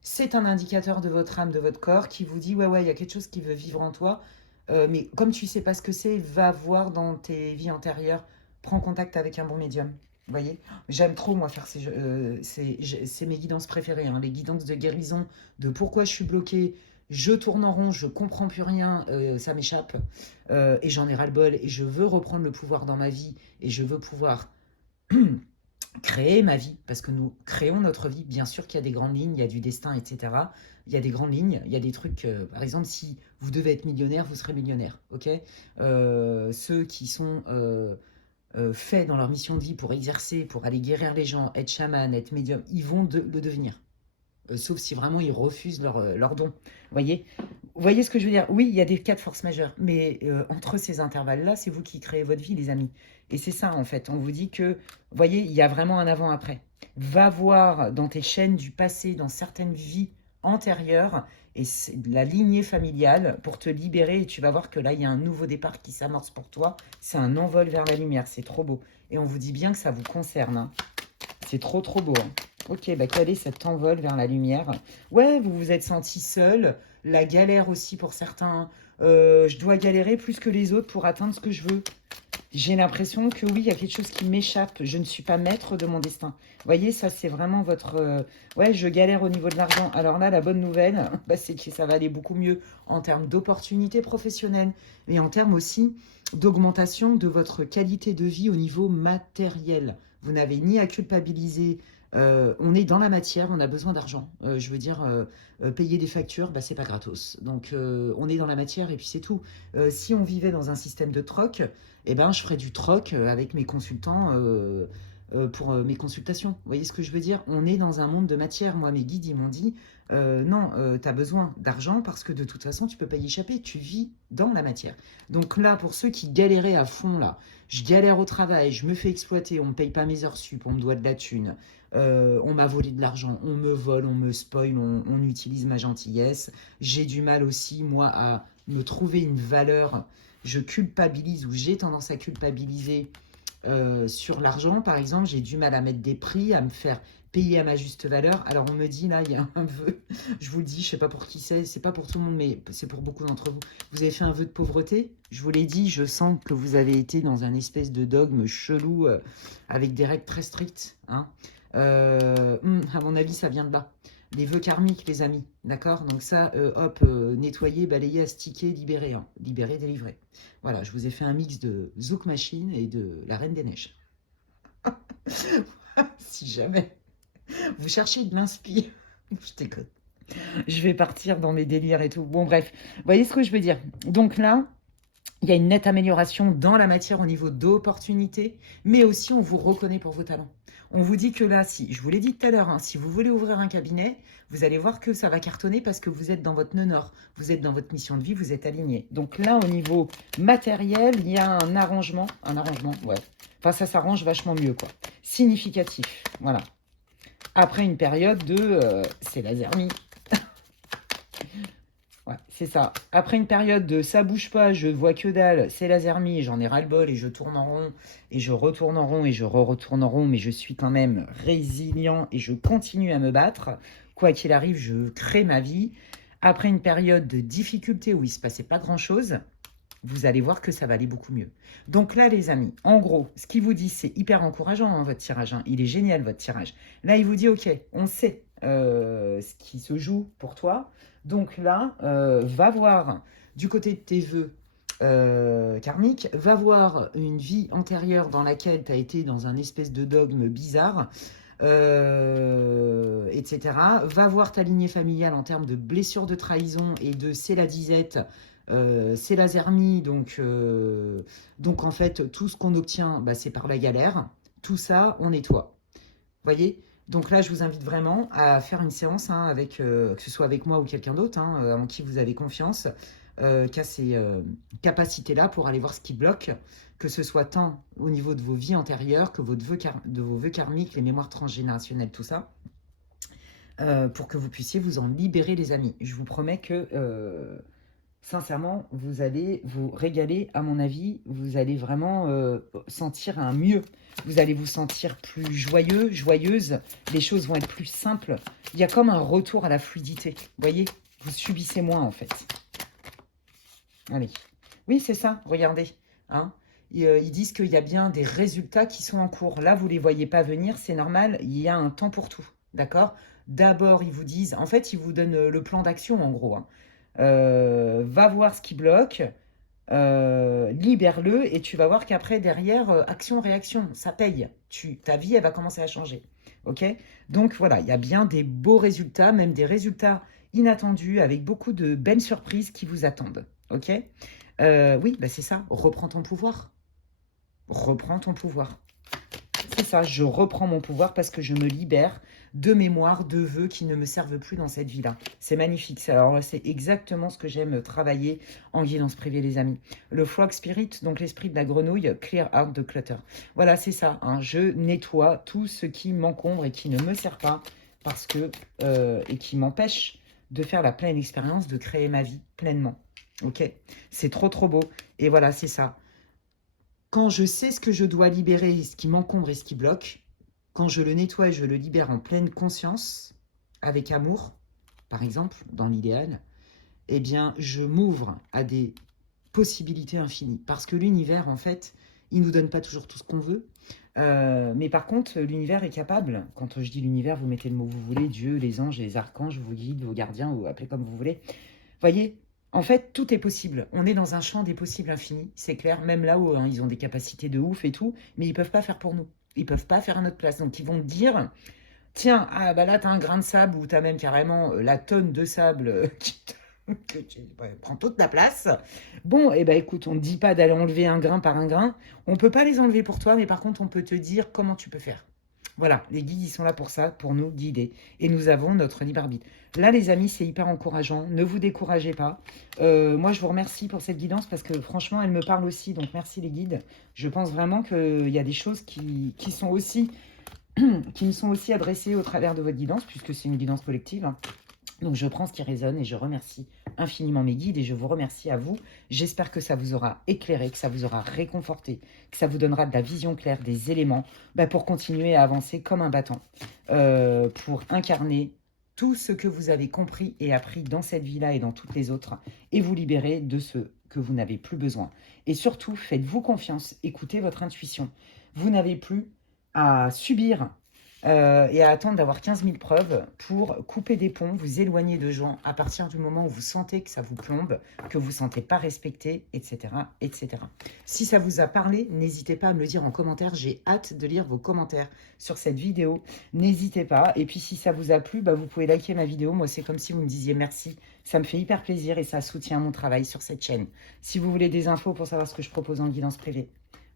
C'est un indicateur de votre âme, de votre corps qui vous dit ouais, il y a quelque chose qui veut vivre en toi. Mais comme tu sais pas ce que c'est, va voir dans tes vies antérieures, prends contact avec un bon médium. Vous voyez, j'aime trop moi faire c'est mes guidances préférées, hein, les guidances de guérison, de pourquoi je suis bloquée, je tourne en rond, je comprends plus rien, ça m'échappe, et j'en ai ras-le-bol, et je veux reprendre le pouvoir dans ma vie, et je veux pouvoir créer ma vie, parce que nous créons notre vie. Bien sûr qu'il y a des grandes lignes, il y a du destin, etc. Il y a des grandes lignes, il y a des trucs, par exemple, si vous devez être millionnaire, vous serez millionnaire, ok. Ceux qui sont faits dans leur mission de vie pour exercer, pour aller guérir les gens, être chaman, être médium, ils vont le devenir. Sauf si vraiment ils refusent leur don. Voyez ce que je veux dire? Oui, il y a des cas de force majeure, mais entre ces intervalles-là, c'est vous qui créez votre vie, les amis. Et c'est ça, en fait. On vous dit que, voyez, il y a vraiment un avant-après. Va voir dans tes chaînes du passé, dans certaines vies antérieures, et la lignée familiale pour te libérer. Et tu vas voir que là, il y a un nouveau départ qui s'amorce pour toi. C'est un envol vers la lumière. C'est trop beau. Et on vous dit bien que ça vous concerne. Hein. C'est trop, trop beau. Hein. Ok, bah quel est cet envol vers la lumière? Ouais, vous vous êtes senti seul, la galère aussi pour certains. Je dois galérer plus que les autres pour atteindre ce que je veux. J'ai l'impression que oui, il y a quelque chose qui m'échappe. Je ne suis pas maître de mon destin. Vous voyez, ça c'est vraiment votre... Ouais, je galère au niveau de l'argent. Alors là, la bonne nouvelle, bah, c'est que ça va aller beaucoup mieux en termes d'opportunités professionnelles, mais en termes aussi d'augmentation de votre qualité de vie au niveau matériel. Vous n'avez ni à culpabiliser. On est dans la matière, on a besoin d'argent. Je veux dire, payer des factures, bah, c'est pas gratos. Donc, on est dans la matière et puis c'est tout. Si on vivait dans un système de troc, eh ben, je ferais du troc avec mes consultants pour mes consultations. Vous voyez ce que je veux dire? On est dans un monde de matière. Moi, mes guides, ils m'ont dit, non, tu as besoin d'argent parce que de toute façon, tu peux pas y échapper. Tu vis dans la matière. Donc là, pour ceux qui galéraient à fond, là, je galère au travail, je me fais exploiter, on me paye pas mes heures sup, on me doit de la thune, on m'a volé de l'argent, on me vole, on me spoil, on utilise ma gentillesse. J'ai du mal aussi, moi, à me trouver une valeur. Je culpabilise ou j'ai tendance à culpabiliser sur l'argent, par exemple. J'ai du mal à mettre des prix, à me faire payer à ma juste valeur. Alors on me dit, là, il y a un vœu, je vous le dis, je sais pas pour qui c'est pas pour tout le monde, mais c'est pour beaucoup d'entre vous. Vous avez fait un vœu de pauvreté, je vous l'ai dit, je sens que vous avez été dans un espèce de dogme chelou, avec des règles très strictes. Hein. À mon avis, ça vient de bas. Les vœux karmiques, les amis, d'accord? Donc ça, hop, nettoyer, balayer, astiquer, libérer, hein. Libérer, délivrer. Voilà, je vous ai fait un mix de Zouk Machine et de la Reine des Neiges. Si jamais vous cherchez de l'inspi, je déconne. Je vais partir dans mes délires et tout. Bon, bref, vous voyez ce que je veux dire? Donc là, il y a une nette amélioration dans la matière au niveau d'opportunités, mais aussi on vous reconnaît pour vos talents. On vous dit que là, si, je vous l'ai dit tout à l'heure, hein, si vous voulez ouvrir un cabinet, vous allez voir que ça va cartonner parce que vous êtes dans votre nœud nord, vous êtes dans votre mission de vie, vous êtes aligné. Donc là, au niveau matériel, il y a un arrangement, ouais. Enfin, ça s'arrange vachement mieux, quoi. Significatif, voilà. Après une période de... c'est la zermie. Ouais, c'est ça. Après une période de ça bouge pas, je vois que dalle, c'est la zermie, j'en ai ras-le-bol et je tourne en rond et je retourne en rond et je retourne en rond, mais je suis quand même résilient et je continue à me battre. Quoi qu'il arrive, je crée ma vie. Après une période de difficulté où il se passait pas grand-chose, vous allez voir que ça va aller beaucoup mieux. Donc là, les amis, en gros, ce qu'il vous dit, c'est hyper encourageant, hein, votre tirage. Hein. Il est génial, votre tirage. Là, il vous dit, ok, on sait ce qui se joue pour toi. Donc là, va voir du côté de tes vœux karmiques, va voir une vie antérieure dans laquelle tu as été dans un espèce de dogme bizarre, etc. Va voir ta lignée familiale en termes de blessures de trahison et de c'est la disette, c'est la zermie, donc en fait, tout ce qu'on obtient, bah, c'est par la galère. Tout ça, on nettoie. Voyez? Donc là, je vous invite vraiment à faire une séance, hein, avec, que ce soit avec moi ou quelqu'un d'autre, hein, en qui vous avez confiance, qui a ces capacités-là pour aller voir ce qui bloque, que ce soit tant au niveau de vos vies antérieures que de vos vœux karmiques, les mémoires transgénérationnelles, tout ça. pour que vous puissiez vous en libérer, les amis. Je vous promets que, sincèrement, vous allez vous régaler, à mon avis. Vous allez vraiment sentir un mieux. Vous allez vous sentir plus joyeux, joyeuse. Les choses vont être plus simples. Il y a comme un retour à la fluidité. Vous voyez, vous subissez moins, en fait. Allez. Oui, c'est ça, regardez. Hein. Ils disent qu'il y a bien des résultats qui sont en cours. Là, vous ne les voyez pas venir, c'est normal. Il y a un temps pour tout. D'accord? D'abord, ils vous disent... En fait, ils vous donnent le plan d'action, en gros. Hein. Va voir ce qui bloque, libère-le, et tu vas voir qu'après, derrière, action-réaction, ça paye. Ta vie, elle va commencer à changer. Ok? Donc, voilà, il y a bien des beaux résultats, même des résultats inattendus, avec beaucoup de belles surprises qui vous attendent. Ok? Oui, bah c'est ça. Reprends ton pouvoir. Reprends ton pouvoir. C'est ça, je reprends mon pouvoir parce que je me libère de mémoires, de vœux qui ne me servent plus dans cette vie-là. C'est magnifique. Alors, c'est exactement ce que j'aime travailler en guidance privée, les amis. Le Frog Spirit, donc l'esprit de la grenouille, clear out the clutter. Voilà, c'est ça. Hein, je nettoie tout ce qui m'encombre et qui ne me sert pas parce que et qui m'empêche de faire la pleine expérience, de créer ma vie pleinement. Ok? C'est trop, trop beau. Et voilà, c'est ça. Quand je sais ce que je dois libérer, ce qui m'encombre et ce qui bloque, quand je le nettoie et je le libère en pleine conscience, avec amour, par exemple, dans l'idéal, eh bien, je m'ouvre à des possibilités infinies. Parce que l'univers, en fait, il ne nous donne pas toujours tout ce qu'on veut. Mais par contre, l'univers est capable, quand je dis l'univers, vous mettez le mot que vous voulez, Dieu, les anges, les archanges, vos guides, vos gardiens, ou appelez comme vous voulez. Voyez, en fait, tout est possible. On est dans un champ des possibles infinis, c'est clair. Même là où ils ont des capacités de ouf et tout, mais ils ne peuvent pas faire pour nous. Ils ne peuvent pas faire à notre place. Donc, ils vont dire, tiens, ah, bah là, tu as un grain de sable ou tu as même carrément la tonne de sable qui prend toute la place. Bon, eh ben, écoute, on ne dit pas d'aller enlever un grain par un grain. On ne peut pas les enlever pour toi, mais par contre, on peut te dire comment tu peux faire. Voilà, les guides, ils sont là pour ça, pour nous guider. Et nous avons notre libre arbitre. Là, les amis, c'est hyper encourageant. Ne vous découragez pas. Moi, je vous remercie pour cette guidance parce que franchement, elle me parle aussi. Donc, merci les guides. Je pense vraiment qu'il y a des choses qui sont aussi, qui me sont aussi adressées au travers de votre guidance, puisque c'est une guidance collective. Hein. Donc, je prends ce qui résonne et je remercie infiniment mes guides et je vous remercie à vous. J'espère que ça vous aura éclairé, que ça vous aura réconforté, que ça vous donnera de la vision claire, des éléments pour continuer à avancer comme un battant, pour incarner tout ce que vous avez compris et appris dans cette vie-là et dans toutes les autres et vous libérer de ce que vous n'avez plus besoin. Et surtout, faites-vous confiance, écoutez votre intuition. Vous n'avez plus à subir et à attendre d'avoir 15 000 preuves pour couper des ponts, vous éloigner de gens à partir du moment où vous sentez que ça vous plombe, que vous ne sentez pas respecté, etc., etc. Si ça vous a parlé, n'hésitez pas à me le dire en commentaire. J'ai hâte de lire vos commentaires sur cette vidéo. N'hésitez pas. Et puis, si ça vous a plu, vous pouvez liker ma vidéo. Moi, c'est comme si vous me disiez merci. Ça me fait hyper plaisir et ça soutient mon travail sur cette chaîne. Si vous voulez des infos pour savoir ce que je propose en guidance privée,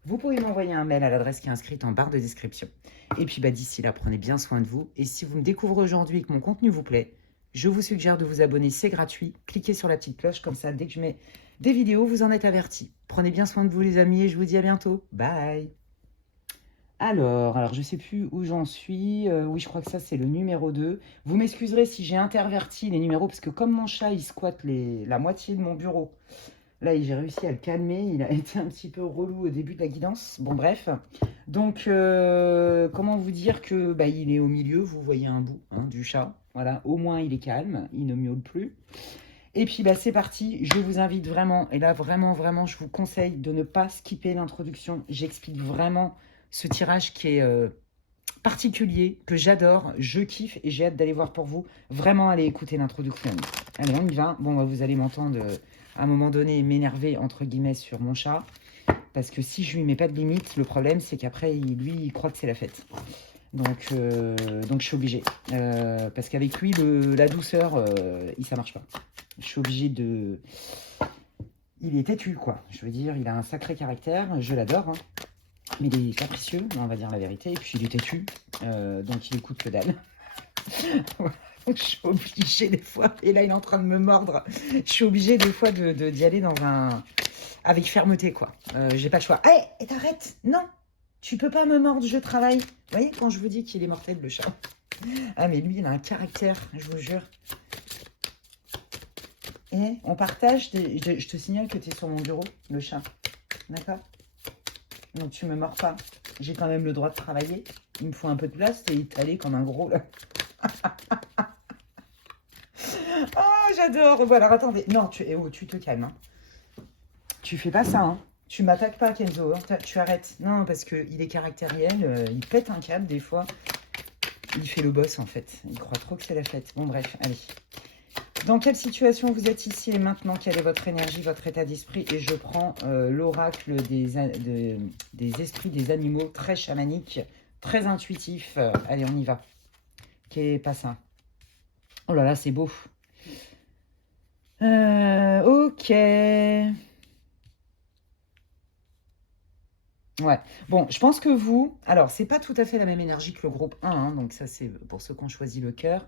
vous pouvez m'envoyer un mail à l'adresse qui est inscrite en barre de description. Et puis d'ici là, prenez bien soin de vous. Et si vous me découvrez aujourd'hui et que mon contenu vous plaît, je vous suggère de vous abonner, c'est gratuit. Cliquez sur la petite cloche, comme ça, dès que je mets des vidéos, vous en êtes avertis. Prenez bien soin de vous les amis et je vous dis à bientôt. Bye. Alors je ne sais plus où j'en suis. Oui, je crois que ça, c'est le numéro 2. Vous m'excuserez si j'ai interverti les numéros, parce que comme mon chat, il squatte la moitié de mon bureau, là, j'ai réussi à le calmer. Il a été un petit peu relou au début de la guidance. Bon, bref. Donc, comment vous dire que il est au milieu. Vous voyez un bout du chat. Voilà, au moins, il est calme. Il ne miaule plus. Et puis, c'est parti. Je vous invite vraiment, et là, vraiment, vraiment, je vous conseille de ne pas skipper l'introduction. J'explique vraiment ce tirage qui est particulier, que j'adore. Je kiffe et j'ai hâte d'aller voir pour vous. Vraiment, allez écouter l'introduction. Allez, on y va. Bon, vous allez m'entendre... à un moment donné, m'énerver, entre guillemets, sur mon chat. Parce que si je lui mets pas de limite, le problème, c'est qu'après, lui, il croit que c'est la fête. Donc je suis obligée. Parce qu'avec lui, la douceur, ça marche pas. Je suis obligée de... Il est têtu, quoi. Je veux dire, il a un sacré caractère. Je l'adore, hein. Mais il est capricieux, on va dire la vérité. Et puis, il est têtu. Donc, il écoute que dalle. Je suis obligée des fois, et là il est en train de me mordre, je suis obligée des fois d'y aller avec fermeté, quoi. J'ai pas le choix. Hé, t'arrêtes. Non, tu peux pas me mordre, je travaille. Vous voyez, quand je vous dis qu'il est mortel, le chat. Ah, mais lui, il a un caractère, je vous jure. Et on partage. Je te signale que tu es sur mon bureau, le chat. D'accord? Donc, tu me mords pas. J'ai quand même le droit de travailler. Il me faut un peu de place. T'es étalé comme un gros, là. Oh, j'adore. Bon, alors, attendez. Non, tu te calmes. Hein. Tu fais pas ça, hein. Tu m'attaques pas, Kenzo. Hein. Tu arrêtes. Non, parce qu'il est caractériel. Il pète un câble, des fois. Il fait le boss, en fait. Il croit trop que c'est la fête. Bon, bref, allez. Dans quelle situation vous êtes ici et maintenant? Quelle est votre énergie, votre état d'esprit? Et je prends l'oracle des esprits des animaux, très chamanique, très intuitif. Allez, on y va. Qu'est pas ça? Oh là là, c'est beau. Ok. Ouais. Bon, je pense que vous... Alors, c'est pas tout à fait la même énergie que le groupe 1, hein, donc ça, c'est pour ceux qui ont choisi le cœur.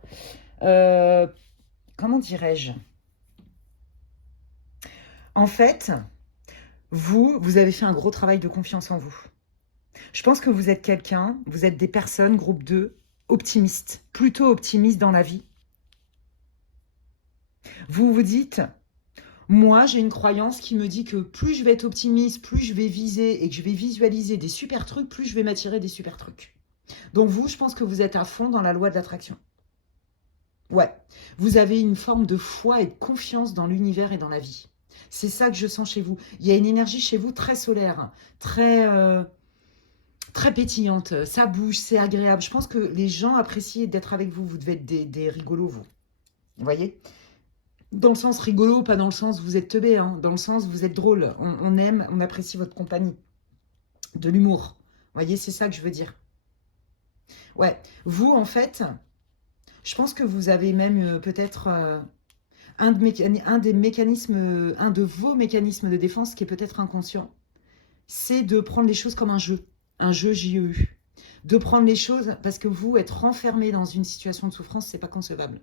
Comment dirais-je? En fait, vous avez fait un gros travail de confiance en vous. Je pense que vous êtes quelqu'un, vous êtes des personnes, groupe 2, optimistes, plutôt optimistes dans la vie. Vous vous dites, moi j'ai une croyance qui me dit que plus je vais être optimiste, plus je vais viser et que je vais visualiser des super trucs, plus je vais m'attirer des super trucs. Donc vous, je pense que vous êtes à fond dans la loi de l'attraction. Ouais, vous avez une forme de foi et de confiance dans l'univers et dans la vie. C'est ça que je sens chez vous. Il y a une énergie chez vous très solaire, très pétillante. Ça bouge, c'est agréable. Je pense que les gens apprécient d'être avec vous. Vous devez être des rigolos, vous. Vous voyez? Dans le sens rigolo, pas dans le sens vous êtes teubé, hein. Dans le sens vous êtes drôle. On aime, on apprécie votre compagnie. De l'humour. Vous voyez, c'est ça que je veux dire. Ouais, vous, en fait, je pense que vous avez même peut-être un des mécanismes, un de vos mécanismes de défense qui est peut-être inconscient. C'est de prendre les choses comme un jeu JEU. De prendre les choses, parce que vous, être renfermé dans une situation de souffrance, c'est pas concevable.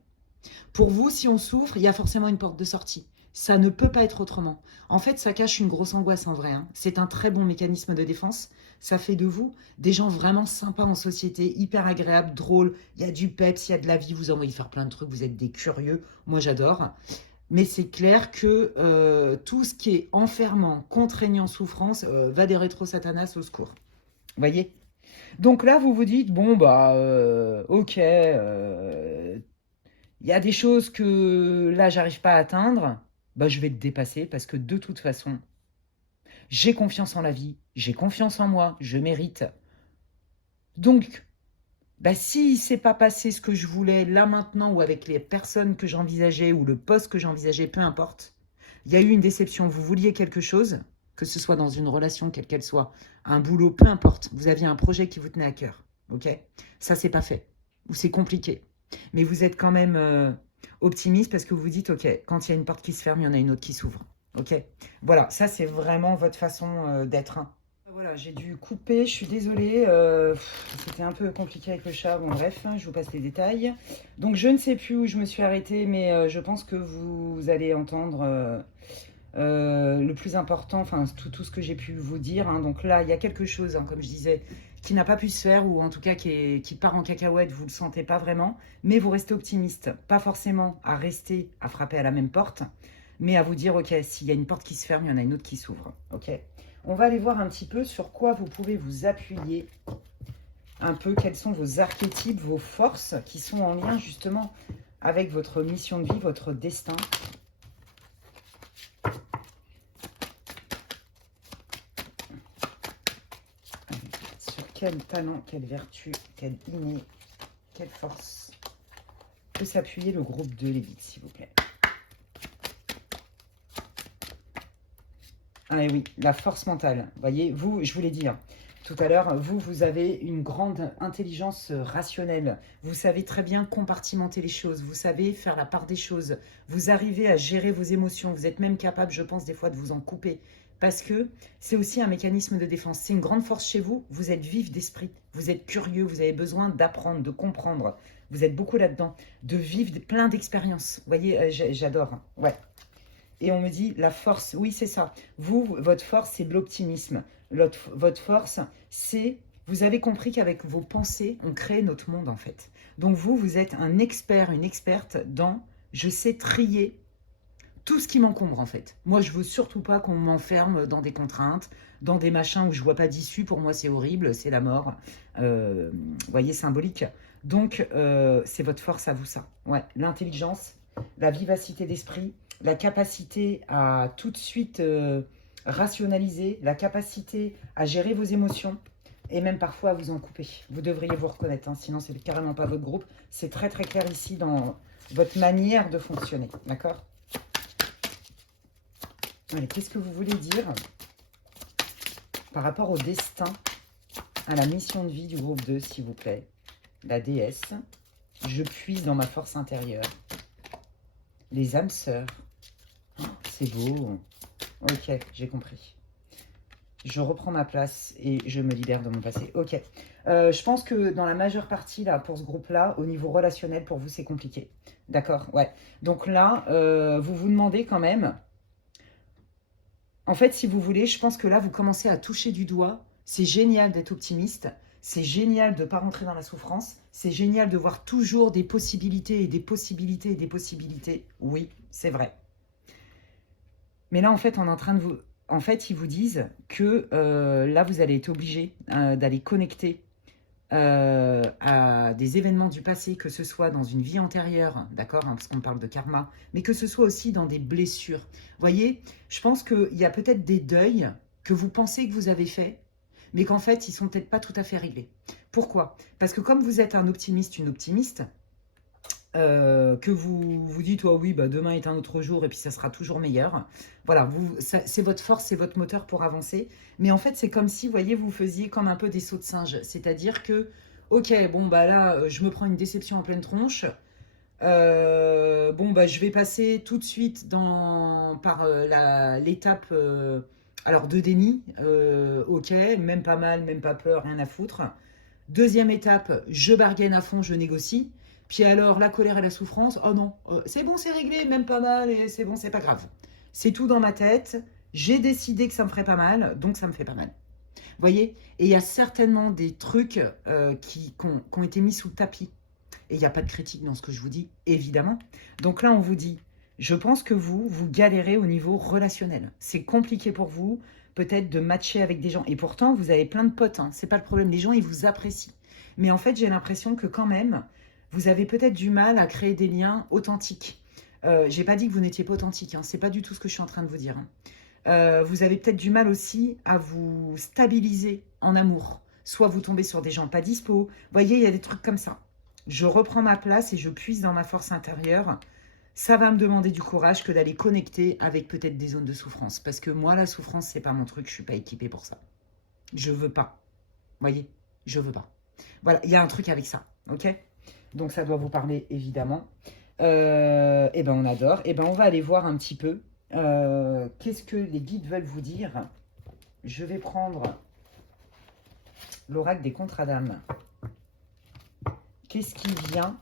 Pour vous, si on souffre, il y a forcément une porte de sortie. Ça ne peut pas être autrement. En fait, ça cache une grosse angoisse en vrai. Hein. C'est un très bon mécanisme de défense. Ça fait de vous des gens vraiment sympas en société, hyper agréables, drôles. Il y a du peps, il y a de la vie. Vous avez envie de faire plein de trucs. Vous êtes des curieux. Moi, j'adore. Mais c'est clair que tout ce qui est enfermant, contraignant, souffrance, va des rétro-satanas au secours. Vous voyez? Donc là, vous vous dites, bon, bah, ok, il y a des choses que là, j'arrive pas à atteindre, bah, je vais te dépasser parce que de toute façon, j'ai confiance en la vie, j'ai confiance en moi, je mérite. Donc, bah, si ne s'est pas passé ce que je voulais là maintenant ou avec les personnes que j'envisageais ou le poste que j'envisageais, peu importe, il y a eu une déception, vous vouliez quelque chose, que ce soit dans une relation, quelle qu'elle soit, un boulot, peu importe, vous aviez un projet qui vous tenait à cœur, ok? Ça, c'est pas fait, ou c'est compliqué. Mais vous êtes quand même optimiste parce que vous vous dites, ok, quand il y a une porte qui se ferme, il y en a une autre qui s'ouvre, ok? Voilà, ça, c'est vraiment votre façon d'être. Hein. Voilà, j'ai dû couper, je suis désolée, c'était un peu compliqué avec le chat, bon bref, hein, je vous passe les détails. Donc je ne sais plus où je me suis arrêtée, mais je pense que vous allez entendre le plus important, enfin tout ce que j'ai pu vous dire. Hein. Donc là, il y a quelque chose, hein, comme je disais, qui n'a pas pu se faire, ou en tout cas qui part en cacahuète, vous ne le sentez pas vraiment, mais vous restez optimiste, pas forcément à rester, à frapper à la même porte, mais à vous dire, ok, s'il y a une porte qui se ferme, il y en a une autre qui s'ouvre, ok? On va aller voir un petit peu sur quoi vous pouvez vous appuyer, un peu quels sont vos archétypes, vos forces qui sont en lien justement avec votre mission de vie, votre destin. Sur quel talent, quelle vertu, quelle innée, quelle force peut s'appuyer le groupe de l'élite, s'il vous plaît. Ah oui, la force mentale. Vous voyez, vous, je vous l'ai dit tout à l'heure, vous avez une grande intelligence rationnelle. Vous savez très bien compartimenter les choses. Vous savez faire la part des choses. Vous arrivez à gérer vos émotions. Vous êtes même capable, je pense, des fois de vous en couper. Parce que c'est aussi un mécanisme de défense. C'est une grande force chez vous. Vous êtes vif d'esprit. Vous êtes curieux. Vous avez besoin d'apprendre, de comprendre. Vous êtes beaucoup là-dedans. De vivre plein d'expériences. Vous voyez, j'adore. Ouais. Et on me dit, la force, oui, c'est ça. Vous, votre force, c'est de l'optimisme. Votre force, c'est Vous avez compris qu'avec vos pensées, on crée notre monde en fait. Donc vous, vous êtes un expert, une experte dans « je sais trier tout ce qui m'encombre en fait ». Moi, je veux surtout pas qu'on m'enferme dans des contraintes, dans des machins où je vois pas d'issue. Pour moi, c'est horrible, c'est la mort. Vous voyez, symbolique. Donc, c'est votre force à vous ça. Ouais, l'intelligence, la vivacité d'esprit, la capacité à tout de suite rationaliser, la capacité à gérer vos émotions et même parfois à vous en couper. Vous devriez vous reconnaître, hein, sinon c'est carrément pas votre groupe. C'est très très clair ici dans votre manière de fonctionner, d'accord? Allez, qu'est-ce que vous voulez dire par rapport au destin, à la mission de vie du groupe 2, s'il vous plaît? La déesse, je puise dans ma force intérieure. Les âmes sœurs, oh, c'est beau. Ok, j'ai compris. Je reprends ma place et je me libère de mon passé. Ok. Je pense que dans la majeure partie, là, pour ce groupe-là, au niveau relationnel, pour vous, c'est compliqué. D'accord? Ouais. Donc là, vous vous demandez quand même... En fait, si vous voulez, je pense que là, vous commencez à toucher du doigt. C'est génial d'être optimiste. C'est génial de ne pas rentrer dans la souffrance. C'est génial de voir toujours des possibilités et des possibilités et des possibilités. Oui, c'est vrai. Mais là, en fait, on est en train de vous... En fait, ils vous disent que là, vous allez être obligé d'aller connecter à des événements du passé, que ce soit dans une vie antérieure, d'accord, hein, parce qu'on parle de karma, mais que ce soit aussi dans des blessures. Vous voyez, je pense qu'il y a peut-être des deuils que vous pensez que vous avez faits, mais qu'en fait, ils ne sont peut-être pas tout à fait réglés. Pourquoi? Parce que comme vous êtes un optimiste, une optimiste, que vous vous dites oh oui bah demain est un autre jour et puis ça sera toujours meilleur, voilà, c'est votre force, c'est votre moteur pour avancer. Mais en fait c'est comme si, vous voyez, vous faisiez comme un peu des sauts de singe, c'est-à-dire que ok, bon bah là je me prends une déception en pleine tronche, bon bah je vais passer tout de suite par l'étape alors de déni, ok, même pas mal, même pas peur, rien à foutre. Deuxième étape, je bargaine à fond, je négocie. Puis alors, la colère et la souffrance, oh non, c'est bon, c'est réglé, même pas mal, et c'est bon, c'est pas grave. C'est tout dans ma tête, j'ai décidé que ça me ferait pas mal, donc ça me fait pas mal. Vous voyez? Et il y a certainement des trucs qui ont été mis sous le tapis. Et il n'y a pas de critique dans ce que je vous dis, évidemment. Donc là, on vous dit, je pense que vous galérez au niveau relationnel. C'est compliqué pour vous, peut-être de matcher avec des gens. Et pourtant, vous avez plein de potes, hein. C'est pas le problème. Les gens, ils vous apprécient. Mais en fait, j'ai l'impression que quand même, vous avez peut-être du mal à créer des liens authentiques. J'ai pas dit que vous n'étiez pas authentique, hein. C'est pas du tout ce que je suis en train de vous dire, hein. Vous avez peut-être du mal aussi à vous stabiliser en amour. Soit vous tombez sur des gens pas dispo. Vous voyez, il y a des trucs comme ça. Je reprends ma place et je puise dans ma force intérieure. Ça va me demander du courage que d'aller connecter avec peut-être des zones de souffrance. Parce que moi, la souffrance, c'est pas mon truc. Je suis pas équipée pour ça. Je veux pas. Vous voyez, je veux pas. Voilà, il y a un truc avec ça, ok? Donc ça doit vous parler, évidemment. Eh ben on adore. Eh ben on va aller voir un petit peu qu'est-ce que les guides veulent vous dire. Je vais prendre l'oracle des contrats d'âme. Qu'est-ce qui vient?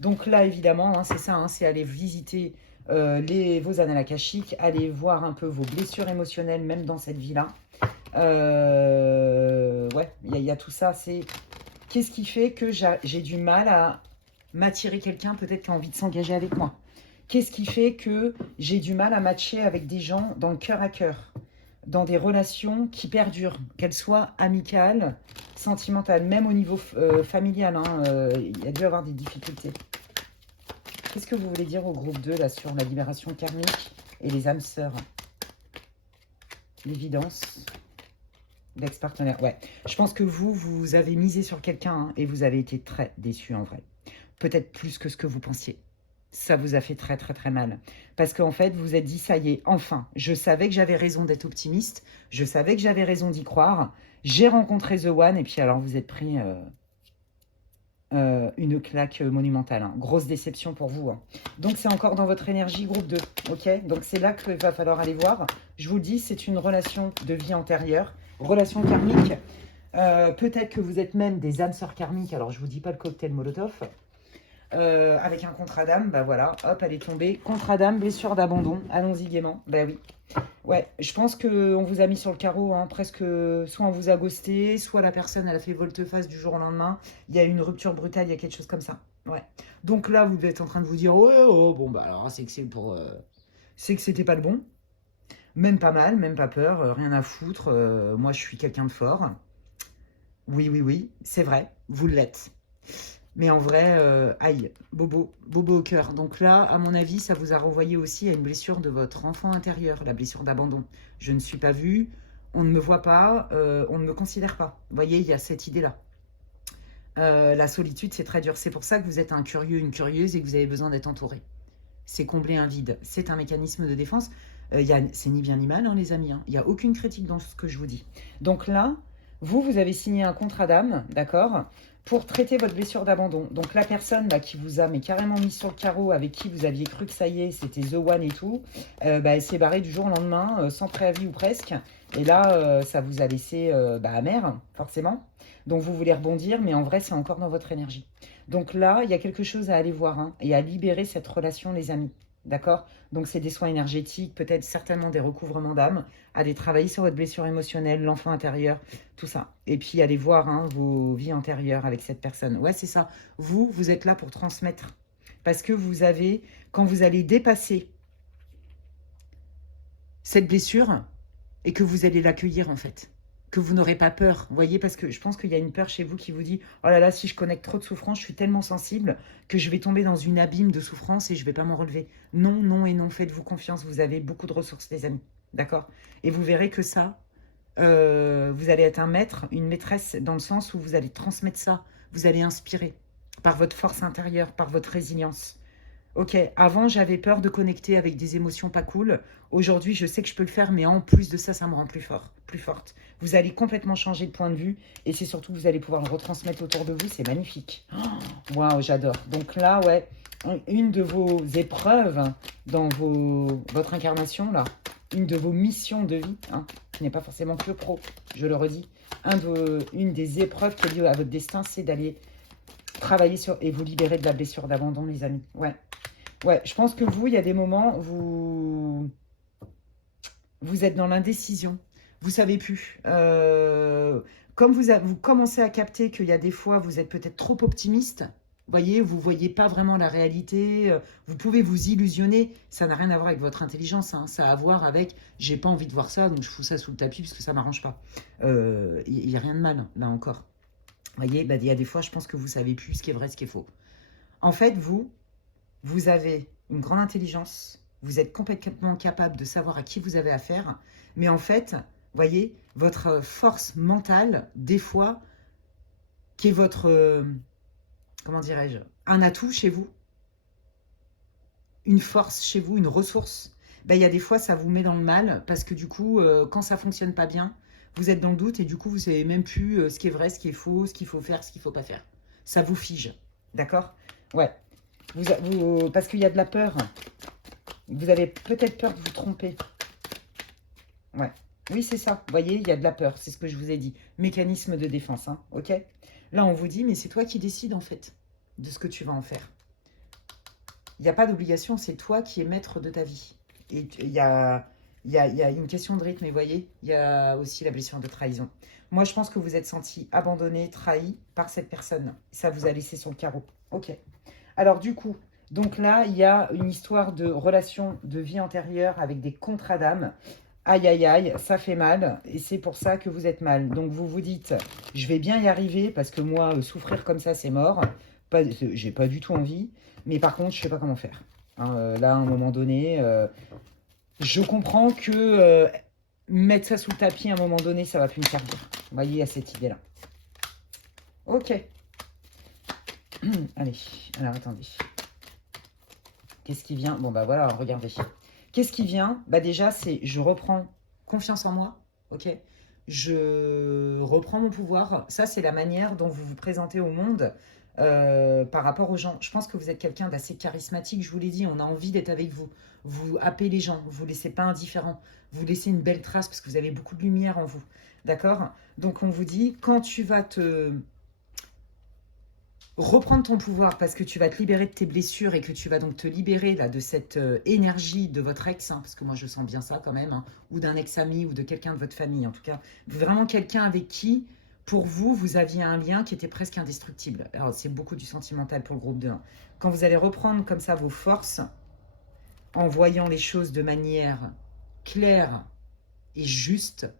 Donc là, évidemment, hein, c'est ça, hein, c'est aller visiter vos annales akashiques, aller voir un peu vos blessures émotionnelles, même dans cette vie-là. Ouais, il y a tout ça. C'est qu'est-ce qui fait que j'ai du mal à m'attirer quelqu'un peut-être qui a envie de s'engager avec moi? Qu'est-ce qui fait que j'ai du mal à matcher avec des gens dans le cœur à cœur, dans des relations qui perdurent, qu'elles soient amicales, sentimentales, même au niveau familial, hein, il y a dû avoir des difficultés. Qu'est-ce que vous voulez dire au groupe 2 là, sur la libération karmique et les âmes sœurs? L'évidence, l'ex-partenaire. Ouais, je pense que vous avez misé sur quelqu'un, hein, et vous avez été très déçu en vrai. Peut-être plus que ce que vous pensiez. Ça vous a fait très très très mal. Parce qu'en fait, vous vous êtes dit, ça y est, enfin, je savais que j'avais raison d'être optimiste, je savais que j'avais raison d'y croire, j'ai rencontré The One, et puis alors vous êtes pris une claque monumentale. Hein. Grosse déception pour vous. Hein. Donc c'est encore dans votre énergie groupe 2, ok? Donc c'est là qu'il va falloir aller voir. Je vous le dis, c'est une relation de vie antérieure, relation karmique. Peut-être que vous êtes même des âmes sœurs karmiques, alors je ne vous dis pas le cocktail Molotov. avec un contrat d'âme, bah voilà, hop, elle est tombée. Contrat d'âme, blessure d'abandon, allons-y gaiement, bah oui. Ouais, je pense qu'on vous a mis sur le carreau, hein, presque, soit on vous a ghosté, soit la personne, elle a fait volte-face du jour au lendemain. Il y a eu une rupture brutale, il y a quelque chose comme ça. Ouais. Donc là, vous êtes en train de vous dire, ouais, oh, bon, bah alors, c'est que c'est pour... c'est que c'était pas le bon. Même pas mal, même pas peur, rien à foutre. Moi, je suis quelqu'un de fort. Oui, oui, oui, c'est vrai, vous l'êtes. Mais en vrai, aïe, bobo, bobo au cœur. Donc là, à mon avis, ça vous a renvoyé aussi à une blessure de votre enfant intérieur, la blessure d'abandon. Je ne suis pas vue, on ne me voit pas, on ne me considère pas. Vous voyez, il y a cette idée-là. La solitude, c'est très dur. C'est pour ça que vous êtes un curieux, une curieuse et que vous avez besoin d'être entouré. C'est combler un vide. C'est un mécanisme de défense. C'est ni bien ni mal, hein, les amis. Il n'y a aucune critique dans ce que je vous dis. Donc là, vous avez signé un contrat d'âme, d'accord, pour traiter votre blessure d'abandon. Donc la personne là, qui vous a mais carrément mis sur le carreau, avec qui vous aviez cru que ça y est, c'était The One et tout, elle s'est barrée du jour au lendemain, sans préavis ou presque. Et là, ça vous a laissé amer, forcément. Donc vous voulez rebondir, mais en vrai, c'est encore dans votre énergie. Donc là, il y a quelque chose à aller voir, hein, et à libérer cette relation, les amis. D'accord? Donc c'est des soins énergétiques, peut-être certainement des recouvrements d'âme, aller travailler sur votre blessure émotionnelle, l'enfant intérieur, tout ça. Et puis aller voir, hein, vos vies antérieures avec cette personne. Ouais, c'est ça. Vous êtes là pour transmettre. Parce que vous avez, quand vous allez dépasser cette blessure et que vous allez l'accueillir en fait, que vous n'aurez pas peur, vous voyez, parce que je pense qu'il y a une peur chez vous qui vous dit « Oh là là, si je connecte trop de souffrance, je suis tellement sensible que je vais tomber dans une abîme de souffrance et je ne vais pas m'en relever. » Non, non et non, faites-vous confiance, vous avez beaucoup de ressources, les amis, d'accord? Et vous verrez que ça, vous allez être un maître, une maîtresse, dans le sens où vous allez transmettre ça, vous allez inspirer par votre force intérieure, par votre résilience. Ok, avant j'avais peur de connecter avec des émotions pas cool. Aujourd'hui, je sais que je peux le faire, mais en plus de ça, ça me rend plus fort, plus forte. Vous allez complètement changer de point de vue et c'est surtout que vous allez pouvoir le retransmettre autour de vous. C'est magnifique. Waouh, j'adore. Donc là, ouais, une de vos épreuves dans votre incarnation, là, une de vos missions de vie, hein, qui n'est pas forcément que pro, je le redis, une des épreuves qui est liée à votre destin, c'est d'aller travailler sur et vous libérer de la blessure d'abandon, les amis. Ouais. Ouais, je pense que vous, il y a des moments, vous êtes dans l'indécision. Vous savez plus. Comme vous commencez à capter qu'il y a des fois, vous êtes peut-être trop optimiste. Voyez, vous ne voyez pas vraiment la réalité. Vous pouvez vous illusionner. Ça n'a rien à voir avec votre intelligence. Hein. Ça a à voir avec j'ai pas envie de voir ça, donc je fous ça sous le tapis parce que ça ne m'arrange pas. Il n'y a rien de mal, là encore. Voyez, il y a des fois, je pense que vous savez plus ce qui est vrai, ce qui est faux. En fait, vous avez une grande intelligence, vous êtes complètement capable de savoir à qui vous avez affaire, mais en fait, voyez, votre force mentale, des fois, qui est votre, comment dirais-je, un atout chez vous, une force chez vous, une ressource, il y a des fois, ça vous met dans le mal, parce que du coup, quand ça fonctionne pas bien, vous êtes dans le doute, et du coup, vous savez même plus ce qui est vrai, ce qui est faux, ce qu'il faut faire, ce qu'il faut pas faire. Ça vous fige, d'accord? Ouais. Parce qu'il y a de la peur. Vous avez peut-être peur de vous tromper. Ouais. Oui, c'est ça. Vous voyez, il y a de la peur. C'est ce que je vous ai dit. Mécanisme de défense, hein. Ok? Là, on vous dit, mais c'est toi qui décides, en fait, de ce que tu vas en faire. Il n'y a pas d'obligation, c'est toi qui es maître de ta vie. Et il y a une question de rythme, et vous voyez, il y a aussi la blessure de trahison. Moi, je pense que vous êtes senti abandonné, trahi par cette personne. Ça vous a laissé sur le carreau. Ok. Alors, du coup, donc là, il y a une histoire de relation de vie antérieure avec des contrats d'âme. Aïe, aïe, aïe, ça fait mal et c'est pour ça que vous êtes mal. Donc, vous vous dites, je vais bien y arriver parce que moi, souffrir comme ça, c'est mort. J'ai pas du tout envie. Mais par contre, je sais pas comment faire. Hein, là, à un moment donné, je comprends que mettre ça sous le tapis à un moment donné, ça va plus me servir. Vous voyez, il y a cette idée-là. Ok. Allez, alors attendez. Qu'est-ce qui vient? Bon, bah voilà, regardez. Qu'est-ce qui vient? Bah déjà, c'est je reprends confiance en moi, ok? Je reprends mon pouvoir. Ça, c'est la manière dont vous vous présentez au monde par rapport aux gens. Je pense que vous êtes quelqu'un d'assez charismatique, je vous l'ai dit, on a envie d'être avec vous. Vous happez les gens, vous ne laissez pas indifférents. Vous laissez une belle trace parce que vous avez beaucoup de lumière en vous, d'accord? Donc, on vous dit, quand tu vas te reprendre ton pouvoir parce que tu vas te libérer de tes blessures et que tu vas donc te libérer là, de cette énergie de votre ex, hein, parce que moi je sens bien ça quand même, hein, ou d'un ex-ami ou de quelqu'un de votre famille en tout cas. Vraiment quelqu'un avec qui, pour vous, vous aviez un lien qui était presque indestructible. Alors c'est beaucoup du sentimental pour le groupe 2. Hein. Quand vous allez reprendre comme ça vos forces, en voyant les choses de manière claire et juste,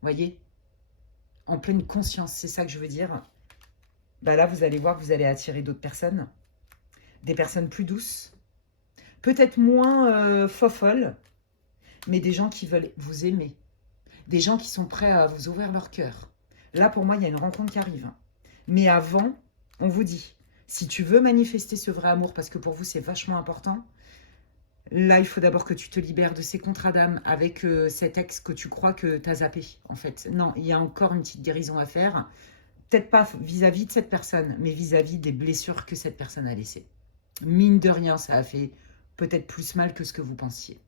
voyez, en pleine conscience, c'est ça que je veux dire. Bah là, vous allez voir que vous allez attirer d'autres personnes, des personnes plus douces, peut-être moins fofolles, mais des gens qui veulent vous aimer, des gens qui sont prêts à vous ouvrir leur cœur. Là, pour moi, il y a une rencontre qui arrive. Mais avant, on vous dit, si tu veux manifester ce vrai amour, parce que pour vous, c'est vachement important, là, il faut d'abord que tu te libères de ces contrats d'âme avec cet ex que tu crois que tu as zappé, en fait. Non, il y a encore une petite guérison à faire. Peut-être pas vis-à-vis de cette personne, mais vis-à-vis des blessures que cette personne a laissées. Mine de rien, ça a fait peut-être plus mal que ce que vous pensiez.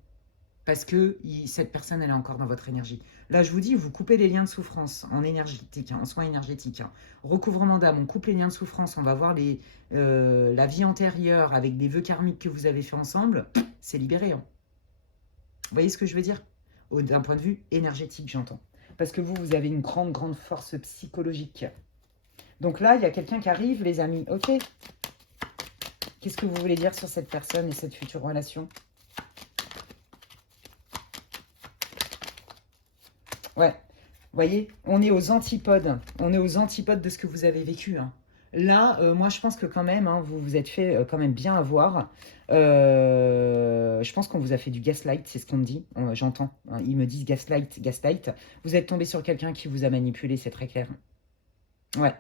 Parce que cette personne, elle est encore dans votre énergie. Là, je vous dis, vous coupez les liens de souffrance en énergétique, en soins énergétiques. Recouvrement d'âme, on coupe les liens de souffrance, on va voir la vie antérieure avec des vœux karmiques que vous avez fait ensemble. C'est libéré. Hein. Vous voyez ce que je veux dire? D'un point de vue énergétique, j'entends. Parce que vous avez une grande, grande force psychologique. Donc là, il y a quelqu'un qui arrive, les amis. Ok. Qu'est-ce que vous voulez dire sur cette personne et cette future relation? Ouais. Vous voyez, on est aux antipodes. On est aux antipodes de ce que vous avez vécu. Hein. Là, moi, je pense que quand même, hein, vous vous êtes fait quand même bien avoir. Je pense qu'on vous a fait du gaslight, c'est ce qu'on me dit. J'entends. Hein, ils me disent gaslight, gaslight. Vous êtes tombé sur quelqu'un qui vous a manipulé, c'est très clair. Ouais.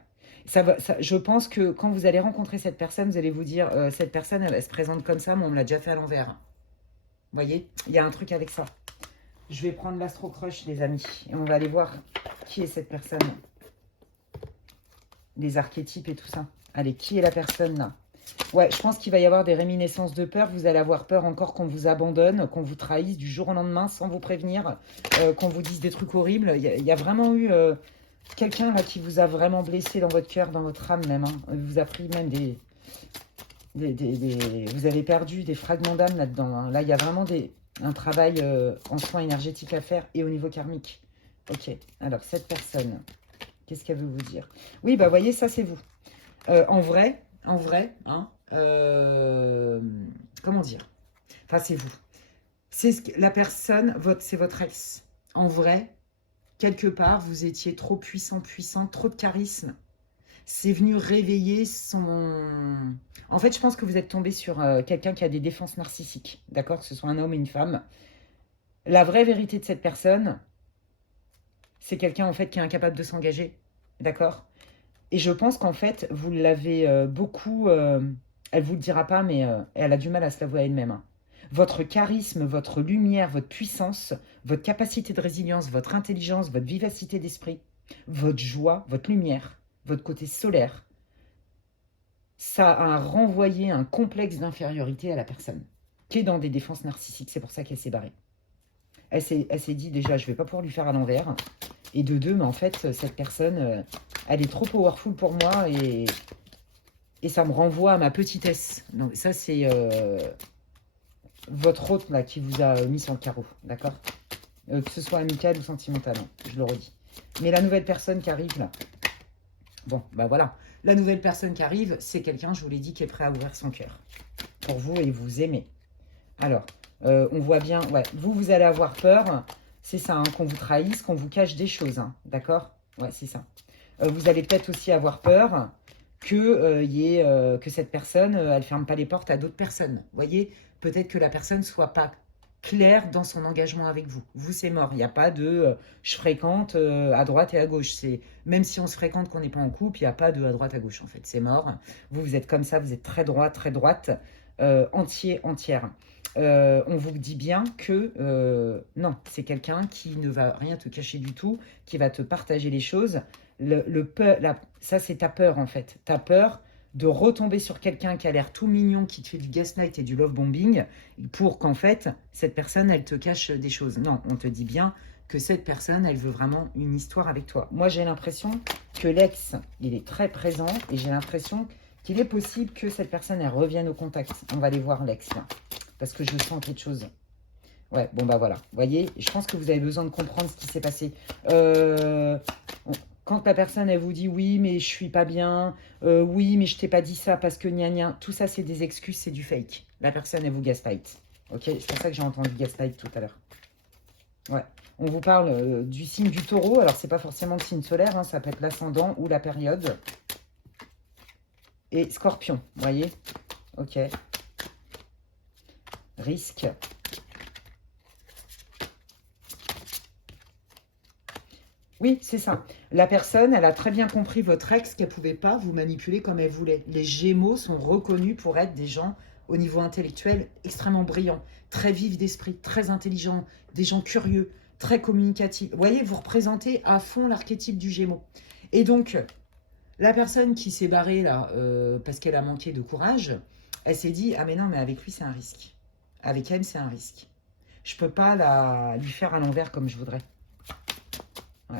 Je pense que quand vous allez rencontrer cette personne, vous allez vous dire, cette personne, elle se présente comme ça, mais on me l'a déjà fait à l'envers. Vous voyez, il y a un truc avec ça. Je vais prendre l'Astro Crush, les amis, et on va aller voir qui est cette personne. Les archétypes et tout ça. Allez, qui est la personne, là? Ouais, je pense qu'il va y avoir des réminiscences de peur. Vous allez avoir peur encore qu'on vous abandonne, qu'on vous trahisse du jour au lendemain sans vous prévenir, qu'on vous dise des trucs horribles. Il y a vraiment eu... quelqu'un là qui vous a vraiment blessé dans votre cœur, dans votre âme même. Hein. Vous a pris même vous avez perdu des fragments d'âme là-dedans. Hein. Là, il y a vraiment un travail en soins énergétiques à faire et au niveau karmique. Ok, alors cette personne, qu'est-ce qu'elle veut vous dire? Oui, bah voyez, ça c'est vous. En vrai, hein, comment dire? Enfin, c'est vous. C'est la personne, c'est votre ex. En vrai, quelque part, vous étiez trop puissant, trop de charisme. C'est venu réveiller son... En fait, je pense que vous êtes tombé sur quelqu'un qui a des défenses narcissiques, d'accord? Que ce soit un homme et une femme. La vraie vérité de cette personne, c'est quelqu'un, en fait, qui est incapable de s'engager, d'accord? Et je pense qu'en fait, vous l'avez beaucoup... elle vous le dira pas, mais elle a du mal à se l'avouer à elle-même. Hein. Votre charisme, votre lumière, votre puissance, votre capacité de résilience, votre intelligence, votre vivacité d'esprit, votre joie, votre lumière, votre côté solaire, ça a renvoyé un complexe d'infériorité à la personne, qui est dans des défenses narcissiques. C'est pour ça qu'elle s'est barrée. Elle s'est dit déjà, je ne vais pas pouvoir lui faire à l'envers. Et de deux, mais en fait, cette personne, elle est trop powerful pour moi et ça me renvoie à ma petitesse. Donc ça, c'est... votre hôte là qui vous a mis sur le carreau, d'accord? Que ce soit amical ou sentimental, hein, je le redis. Mais la nouvelle personne qui arrive là, bon, bah voilà. La nouvelle personne qui arrive, c'est quelqu'un, je vous l'ai dit, qui est prêt à ouvrir son cœur pour vous et vous aimer. Alors, on voit bien, ouais, vous allez avoir peur, c'est ça, hein, qu'on vous trahisse, qu'on vous cache des choses, hein, d'accord? Ouais, c'est ça. Vous allez peut-être aussi avoir peur que cette personne, elle ferme pas les portes à d'autres personnes. Vous voyez, peut-être que la personne soit pas claire dans son engagement avec vous. Vous, c'est mort. Il n'y a pas de je fréquente à droite et à gauche. Même si on se fréquente, qu'on n'est pas en couple, il n'y a pas de à droite, à gauche, en fait. C'est mort. Vous êtes comme ça, vous êtes très droite, entière. On vous dit bien que non, c'est quelqu'un qui ne va rien te cacher du tout, qui va te partager les choses. Ça, c'est ta peur, en fait. Ta peur de retomber sur quelqu'un qui a l'air tout mignon, qui te fait du gaslight et du love bombing, pour qu'en fait, cette personne, elle te cache des choses. Non, on te dit bien que cette personne, elle veut vraiment une histoire avec toi. Moi, j'ai l'impression que l'ex, il est très présent, et j'ai l'impression qu'il est possible que cette personne, elle revienne au contact. On va aller voir l'ex, là. Parce que je sens quelque chose. Ouais, bon, bah voilà. Vous voyez, je pense que vous avez besoin de comprendre ce qui s'est passé. Quand la personne, elle vous dit « Oui, mais je suis pas bien. Oui, mais je t'ai pas dit ça parce que gna gna. » Tout ça, c'est des excuses, c'est du fake. La personne, elle vous gaslight. Ok, c'est pour ça que j'ai entendu gaslight tout à l'heure. Ouais. On vous parle du signe du taureau. Alors, c'est pas forcément le signe solaire. Hein, ça peut être l'ascendant ou la période. Et scorpion, vous voyez. Ok. Risque. Oui, c'est ça. La personne, elle a très bien compris votre ex qu'elle ne pouvait pas vous manipuler comme elle voulait. Les Gémeaux sont reconnus pour être des gens au niveau intellectuel extrêmement brillants, très vifs d'esprit, très intelligents, des gens curieux, très communicatifs. Vous voyez, vous représentez à fond l'archétype du Gémeaux. Et donc, la personne qui s'est barrée là, parce qu'elle a manqué de courage, elle s'est dit « Ah mais non, mais avec lui, c'est un risque. Avec elle, c'est un risque. Je ne peux pas lui faire à l'envers comme je voudrais. » Ouais.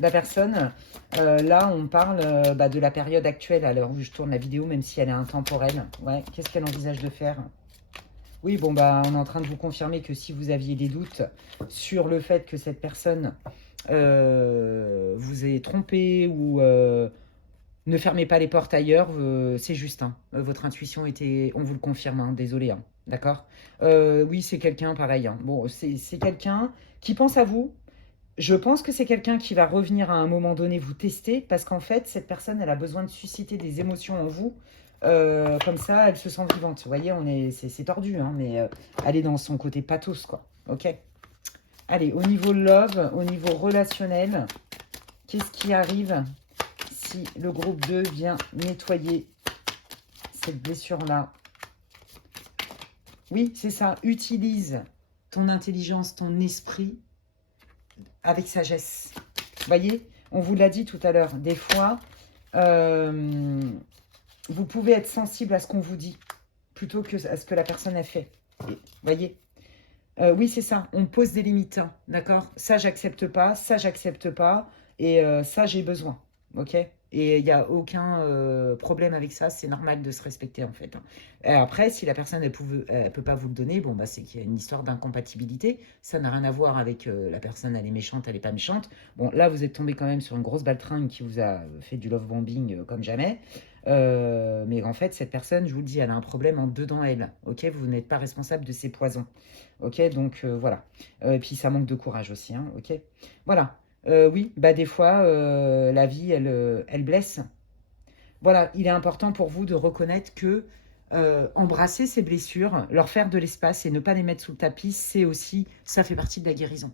La personne, là, on parle de la période actuelle à l'heure où je tourne la vidéo, même si elle est intemporelle. Ouais. Qu'est-ce qu'elle envisage de faire? Oui, bon, on est en train de vous confirmer que si vous aviez des doutes sur le fait que cette personne vous ait trompé ou ne fermez pas les portes ailleurs, c'est juste. Hein. Votre intuition était, on vous le confirme, hein, désolé. Hein, d'accord. Oui, c'est quelqu'un pareil. Hein. Bon, c'est quelqu'un qui pense à vous. Je pense que c'est quelqu'un qui va revenir à un moment donné vous tester parce qu'en fait, cette personne, elle a besoin de susciter des émotions en vous. Comme ça, elle se sent vivante. Vous voyez, c'est tordu, hein, mais elle est dans son côté pathos, quoi. Ok. Allez, au niveau love, au niveau relationnel, qu'est-ce qui arrive si le groupe 2 vient nettoyer cette blessure-là? Oui, c'est ça. Utilise ton intelligence, ton esprit avec sagesse. Vous voyez, on vous l'a dit tout à l'heure. Des fois, vous pouvez être sensible à ce qu'on vous dit plutôt que à ce que la personne a fait. Vous voyez, oui, c'est ça. On pose des limites, hein, d'accord? Ça, j'accepte pas. Ça, j'accepte pas. Et ça, j'ai besoin. Ok? Et il n'y a aucun problème avec ça. C'est normal de se respecter, en fait. Hein. Et après, si la personne, elle peut pas vous le donner, bon, c'est qu'il y a une histoire d'incompatibilité. Ça n'a rien à voir avec la personne, elle est méchante, elle n'est pas méchante. Bon, là, vous êtes tombé quand même sur une grosse baltringue qui vous a fait du love bombing comme jamais. Mais en fait, cette personne, je vous le dis, elle a un problème en dedans elle. Ok? Vous n'êtes pas responsable de ses poisons. Ok? Donc, voilà. Et puis, ça manque de courage aussi. Hein, ok? Voilà. Oui, des fois, la vie, elle blesse. Voilà, il est important pour vous de reconnaître que embrasser ces blessures, leur faire de l'espace et ne pas les mettre sous le tapis, c'est aussi, ça fait partie de la guérison.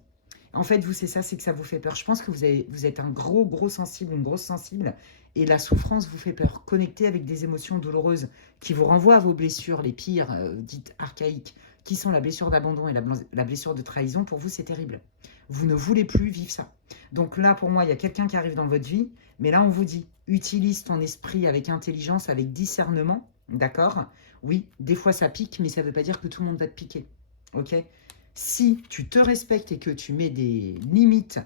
En fait, vous, c'est ça, c'est que ça vous fait peur. Je pense que vous êtes un gros sensible, une grosse sensible, et la souffrance vous fait peur. Connecter avec des émotions douloureuses qui vous renvoient à vos blessures, les pires, dites archaïques, qui sont la blessure d'abandon et la blessure de trahison, pour vous, c'est terrible. Vous ne voulez plus vivre ça. Donc là, pour moi, il y a quelqu'un qui arrive dans votre vie, mais là, on vous dit, utilise ton esprit avec intelligence, avec discernement, d'accord? Oui, des fois, ça pique, mais ça ne veut pas dire que tout le monde va te piquer, ok? Si tu te respectes et que tu mets des limites,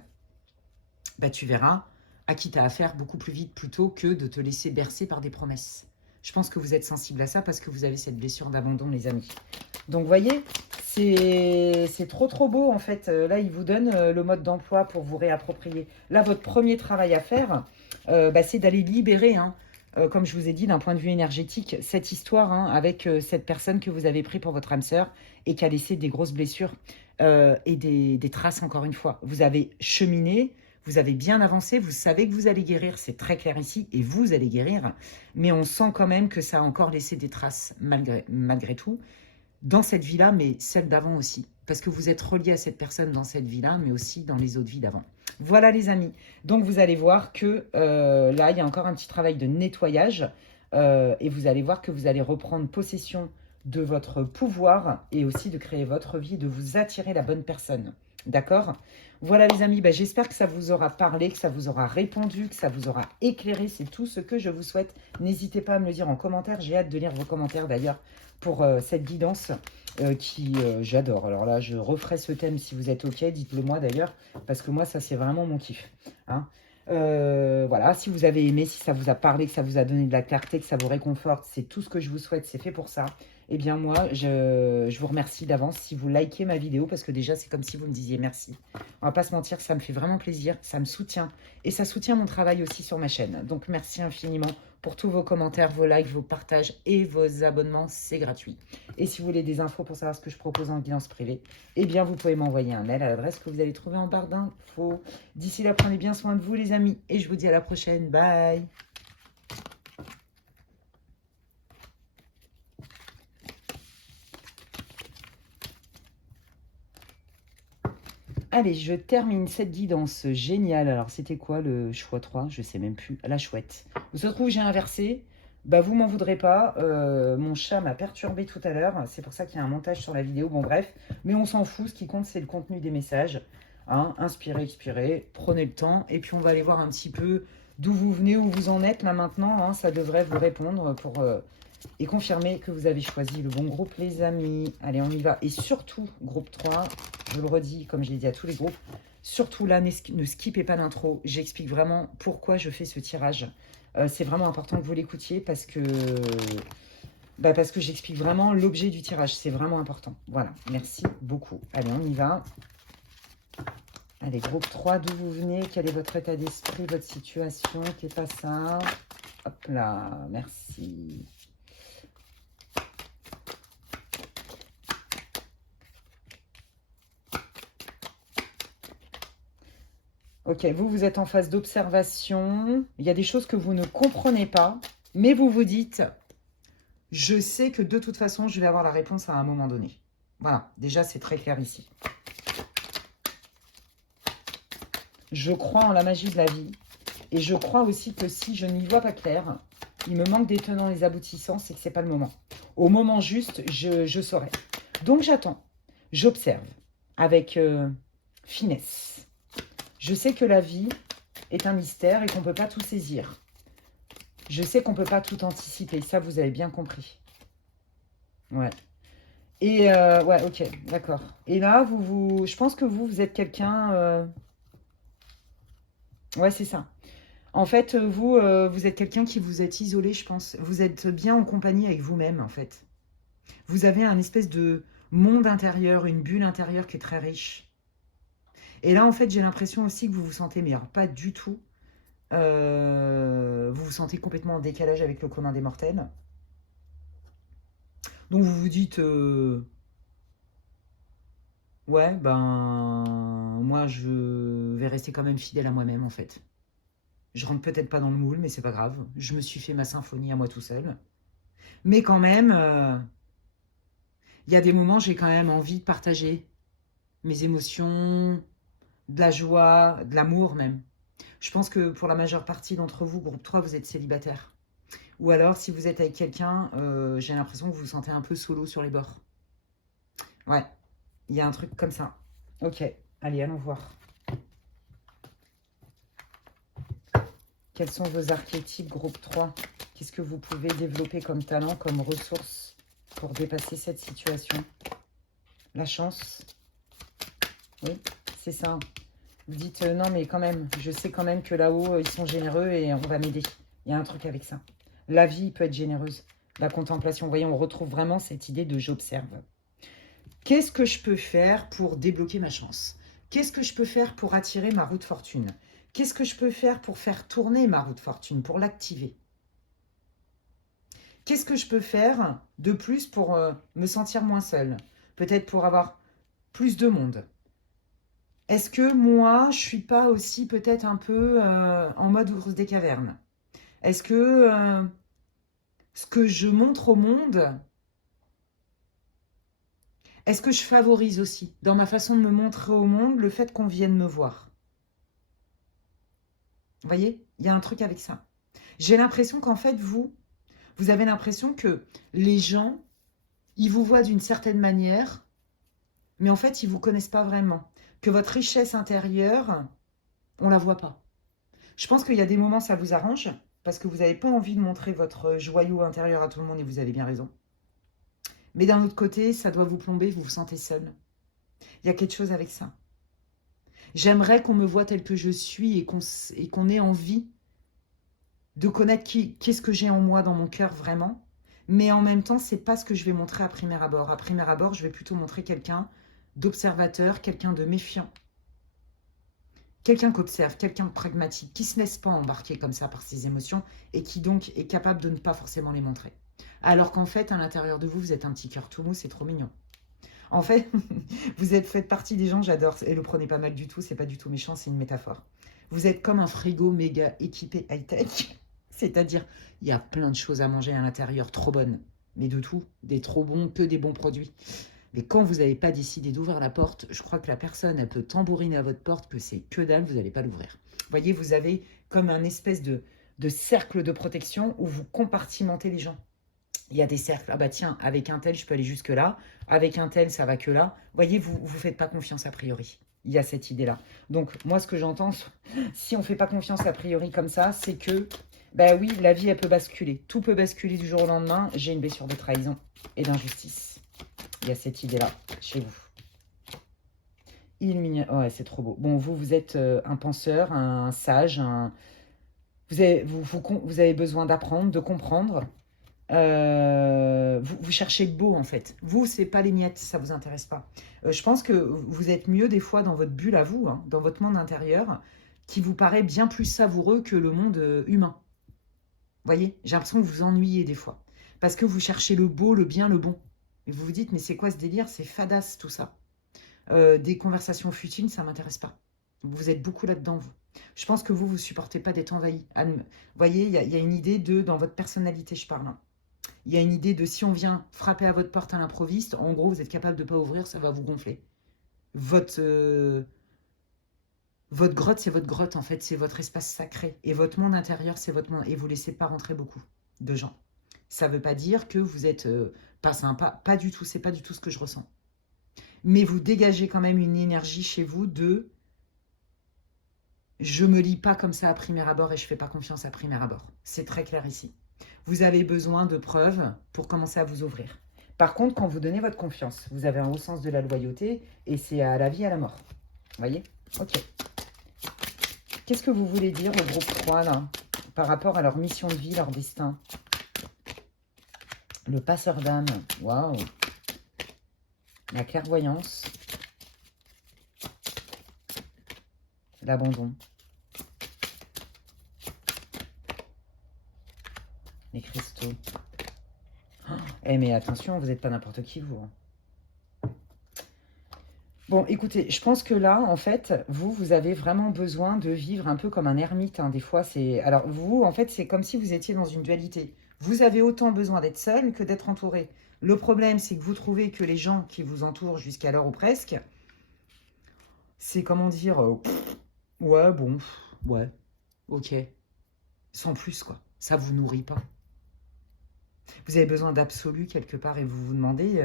tu verras à qui tu as affaire beaucoup plus vite plutôt que de te laisser bercer par des promesses. Je pense que vous êtes sensible à ça parce que vous avez cette blessure d'abandon, les amis. Donc, vous voyez, c'est trop beau, en fait. Là, il vous donne le mode d'emploi pour vous réapproprier. Là, votre premier travail à faire, c'est d'aller libérer, hein, comme je vous ai dit, d'un point de vue énergétique, cette histoire hein, avec cette personne que vous avez pris pour votre âme sœur et qui a laissé des grosses blessures et des traces, encore une fois. Vous avez cheminé, vous avez bien avancé, vous savez que vous allez guérir, c'est très clair ici, et vous allez guérir, mais on sent quand même que ça a encore laissé des traces malgré tout, dans cette vie-là, mais celle d'avant aussi. Parce que vous êtes relié à cette personne dans cette vie-là, mais aussi dans les autres vies d'avant. Voilà les amis. Donc vous allez voir que là, il y a encore un petit travail de nettoyage. Et vous allez voir que vous allez reprendre possession de votre pouvoir et aussi de créer votre vie, de vous attirer la bonne personne. D'accord? Voilà les amis, j'espère que ça vous aura parlé, que ça vous aura répondu, que ça vous aura éclairé. C'est tout ce que je vous souhaite. N'hésitez pas à me le dire en commentaire. J'ai hâte de lire vos commentaires d'ailleurs pour cette guidance qui j'adore. Alors là, je referai ce thème si vous êtes OK. Dites-le moi d'ailleurs, parce que moi, ça, c'est vraiment mon kiff. Hein. Voilà, si vous avez aimé, si ça vous a parlé, que ça vous a donné de la clarté, que ça vous réconforte, c'est tout ce que je vous souhaite, c'est fait pour ça. Eh bien moi, je vous remercie d'avance si vous likez ma vidéo, parce que déjà, c'est comme si vous me disiez merci. On va pas se mentir, ça me fait vraiment plaisir, ça me soutient, et ça soutient mon travail aussi sur ma chaîne. Donc merci infiniment pour tous vos commentaires, vos likes, vos partages et vos abonnements, c'est gratuit. Et si vous voulez des infos pour savoir ce que je propose en guidance privée, eh bien vous pouvez m'envoyer un mail à l'adresse que vous allez trouver en barre d'infos. D'ici là, prenez bien soin de vous les amis, et je vous dis à la prochaine, bye. Allez, je termine cette guidance géniale. Alors, c'était quoi le choix 3? Je sais même plus. La chouette. Vous se trouve, j'ai inversé. Bah, vous m'en voudrez pas. Mon chat m'a perturbé tout à l'heure. C'est pour ça qu'il y a un montage sur la vidéo. Bon, bref. Mais on s'en fout. Ce qui compte, c'est le contenu des messages. Hein, inspirez, expirez. Prenez le temps. Et puis, on va aller voir un petit peu d'où vous venez, où vous en êtes là maintenant. Hein, ça devrait vous répondre pour... et confirmer que vous avez choisi le bon groupe, les amis. Allez, on y va. Et surtout, groupe 3, je le redis, comme je l'ai dit à tous les groupes, surtout là, ne skippez pas l'intro. J'explique vraiment pourquoi je fais ce tirage. C'est vraiment important que vous l'écoutiez parce que, parce que j'explique vraiment l'objet du tirage. C'est vraiment important. Voilà, merci beaucoup. Allez, on y va. Allez, groupe 3, d'où vous venez? Quel est votre état d'esprit, votre situation? Qu'est pas ça? Hop là, merci. Ok, vous êtes en phase d'observation. Il y a des choses que vous ne comprenez pas, mais vous vous dites, je sais que de toute façon, je vais avoir la réponse à un moment donné. Voilà, déjà, c'est très clair ici. Je crois en la magie de la vie. Et je crois aussi que si je n'y vois pas clair, il me manque des tenants et des aboutissants, c'est que ce n'est pas le moment. Au moment juste, je saurai. Donc, j'attends. J'observe avec finesse. Je sais que la vie est un mystère et qu'on ne peut pas tout saisir. Je sais qu'on ne peut pas tout anticiper. Ça, vous avez bien compris. Ouais. Et, ouais, ok, d'accord. Et là, je pense que vous êtes quelqu'un... Ouais, c'est ça. En fait, vous êtes quelqu'un qui vous êtes isolé, je pense. Vous êtes bien en compagnie avec vous-même, en fait. Vous avez un espèce de monde intérieur, une bulle intérieure qui est très riche. Et là, en fait, j'ai l'impression aussi que vous vous sentez, mais alors pas du tout. Vous vous sentez complètement en décalage avec le commun des mortels. Donc vous vous dites, ouais, ben, moi je vais rester quand même fidèle à moi-même en fait. Je rentre peut-être pas dans le moule, mais c'est pas grave. Je me suis fait ma symphonie à moi tout seul. Mais quand même, il y a des moments, j'ai quand même envie de partager mes émotions, de la joie, de l'amour même. Je pense que pour la majeure partie d'entre vous, groupe 3, vous êtes célibataire. Ou alors, si vous êtes avec quelqu'un, j'ai l'impression que vous vous sentez un peu solo sur les bords. Ouais, il y a un truc comme ça. Ok, allez, allons voir. Quels sont vos archétypes, groupe 3? Qu'est-ce que vous pouvez développer comme talent, comme ressource pour dépasser cette situation? La chance. Oui, c'est ça. Vous dites, non, mais quand même, je sais quand même que là-haut, ils sont généreux et on va m'aider. Il y a un truc avec ça. La vie peut être généreuse. La contemplation, vous voyez, on retrouve vraiment cette idée de j'observe. Qu'est-ce que je peux faire pour débloquer ma chance? Qu'est-ce que je peux faire pour attirer ma roue de fortune? Qu'est-ce que je peux faire pour faire tourner ma roue de fortune, pour l'activer? Qu'est-ce que je peux faire de plus pour me sentir moins seule? Peut-être pour avoir plus de monde. Est-ce que moi, je suis pas aussi peut-être un peu en mode ours des cavernes? Est-ce que ce que je montre au monde, est-ce que je favorise aussi, dans ma façon de me montrer au monde, le fait qu'on vienne me voir? Vous voyez, il y a un truc avec ça. J'ai l'impression qu'en fait, vous avez l'impression que les gens, ils vous voient d'une certaine manière, mais en fait, ils ne vous connaissent pas vraiment. Que votre richesse intérieure, on ne la voit pas. Je pense qu'il y a des moments, ça vous arrange, parce que vous n'avez pas envie de montrer votre joyau intérieur à tout le monde, et vous avez bien raison. Mais d'un autre côté, ça doit vous plomber, vous vous sentez seul. Il y a quelque chose avec ça. J'aimerais qu'on me voie tel que je suis et qu'on ait envie de connaître qu'est-ce que j'ai en moi, dans mon cœur vraiment. Mais en même temps, c'est pas ce que je vais montrer à premier abord. À premier abord, je vais plutôt montrer quelqu'un d'observateur, quelqu'un de méfiant. Quelqu'un qui observe, quelqu'un de pragmatique, qui ne se laisse pas embarquer comme ça par ses émotions et qui donc est capable de ne pas forcément les montrer. Alors qu'en fait, à l'intérieur de vous, vous êtes un petit cœur tout mou, c'est trop mignon. En fait, faites partie des gens, j'adore, et le prenez pas mal du tout, c'est pas du tout méchant, c'est une métaphore. Vous êtes comme un frigo méga équipé high-tech, c'est-à-dire, il y a plein de choses à manger à l'intérieur, trop bonnes, mais de tout, des trop bons, que des bons produits. Mais quand vous n'avez pas décidé d'ouvrir la porte, je crois que la personne, elle peut tambouriner à votre porte que c'est que dalle, vous n'allez pas l'ouvrir. Vous voyez, vous avez comme un espèce de cercle de protection où vous compartimentez les gens. Il y a des cercles, ah bah tiens, avec un tel, je peux aller jusque là, avec un tel, ça va que là. Vous voyez, vous ne faites pas confiance a priori. Il y a cette idée-là. Donc, moi, ce que j'entends, si on ne fait pas confiance a priori comme ça, c'est que, bah oui, la vie, elle peut basculer. Tout peut basculer du jour au lendemain. J'ai une blessure de trahison et d'injustice. Il y a cette idée-là chez vous. Ouais, c'est trop beau. Bon, vous êtes un penseur, un sage, vous avez besoin d'apprendre, de comprendre. Vous cherchez le beau, en fait. Vous, c'est pas les miettes, ça vous intéresse pas. Je pense que vous êtes mieux des fois dans votre bulle à vous, hein, dans votre monde intérieur, qui vous paraît bien plus savoureux que le monde humain. Vous voyez, j'ai l'impression que vous vous ennuyez des fois. Parce que vous cherchez le beau, le bien, le bon. Et vous vous dites, mais c'est quoi ce délire? C'est fadasse tout ça. Des conversations futiles, ça ne m'intéresse pas. Vous êtes beaucoup là-dedans, vous. Je pense que vous supportez pas d'être envahi. Vous voyez, il y a une idée dans votre personnalité, je parle. Hein. Il y a une idée de si on vient frapper à votre porte à l'improviste, en gros, vous êtes capable de ne pas ouvrir, ça va vous gonfler. Votre grotte, c'est votre grotte, en fait, c'est votre espace sacré. Et votre monde intérieur, c'est votre monde. Et vous ne laissez pas rentrer beaucoup de gens. Ça ne veut pas dire que vous êtes pas sympa, pas du tout, c'est pas du tout ce que je ressens. Mais vous dégagez quand même une énergie chez vous de je me lis pas comme ça à premier abord et je fais pas confiance à premier abord. C'est très clair ici. Vous avez besoin de preuves pour commencer à vous ouvrir. Par contre, quand vous donnez votre confiance, vous avez un haut sens de la loyauté et c'est à la vie, à la mort. Vous voyez? Ok. Qu'est-ce que vous voulez dire au groupe 3 là, par rapport à leur mission de vie, leur destin? Le passeur d'âme. Waouh. La clairvoyance. L'abandon. Les cristaux. Eh mais attention, vous n'êtes pas n'importe qui, vous. Bon, écoutez, je pense que là, en fait, vous avez vraiment besoin de vivre un peu comme un ermite. Hein. Des fois, c'est... Alors, vous, en fait, c'est comme si vous étiez dans une dualité. Vous avez autant besoin d'être seul que d'être entouré. Le problème, c'est que vous trouvez que les gens qui vous entourent jusqu'alors ou presque, c'est comment dire... ouais, bon, ouais, ok. Sans plus, quoi. Ça vous nourrit pas. Vous avez besoin d'absolu quelque part et vous vous demandez...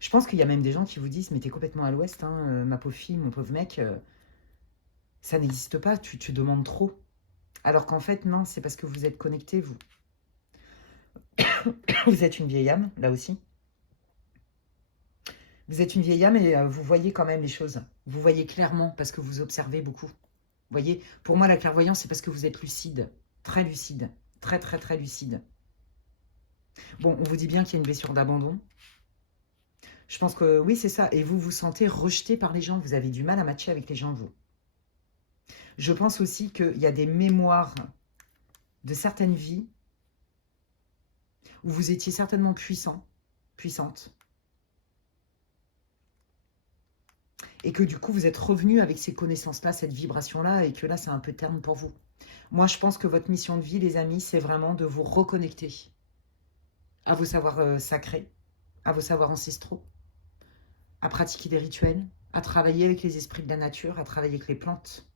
Je pense qu'il y a même des gens qui vous disent « Mais t'es complètement à l'ouest, hein, ma pauvre fille, mon pauvre mec. Ça n'existe pas, tu demandes trop. » Alors qu'en fait, non, c'est parce que vous êtes connecté, vous. Vous êtes une vieille âme, là aussi. Vous êtes une vieille âme et vous voyez quand même les choses. Vous voyez clairement parce que vous observez beaucoup. Vous voyez, pour moi, la clairvoyance, c'est parce que vous êtes lucide. Très lucide. Très, très, très lucide. Bon, on vous dit bien qu'il y a une blessure d'abandon. Je pense que oui, c'est ça. Et vous vous sentez rejeté par les gens. Vous avez du mal à matcher avec les gens, vous. Je pense aussi qu'il y a des mémoires de certaines vies où vous étiez certainement puissante. Et que du coup, vous êtes revenu avec ces connaissances-là, cette vibration-là, et que là, c'est un peu terne pour vous. Moi, je pense que votre mission de vie, les amis, c'est vraiment de vous reconnecter à vos savoirs sacrés, à vos savoirs ancestraux, à pratiquer des rituels, à travailler avec les esprits de la nature, à travailler avec les plantes,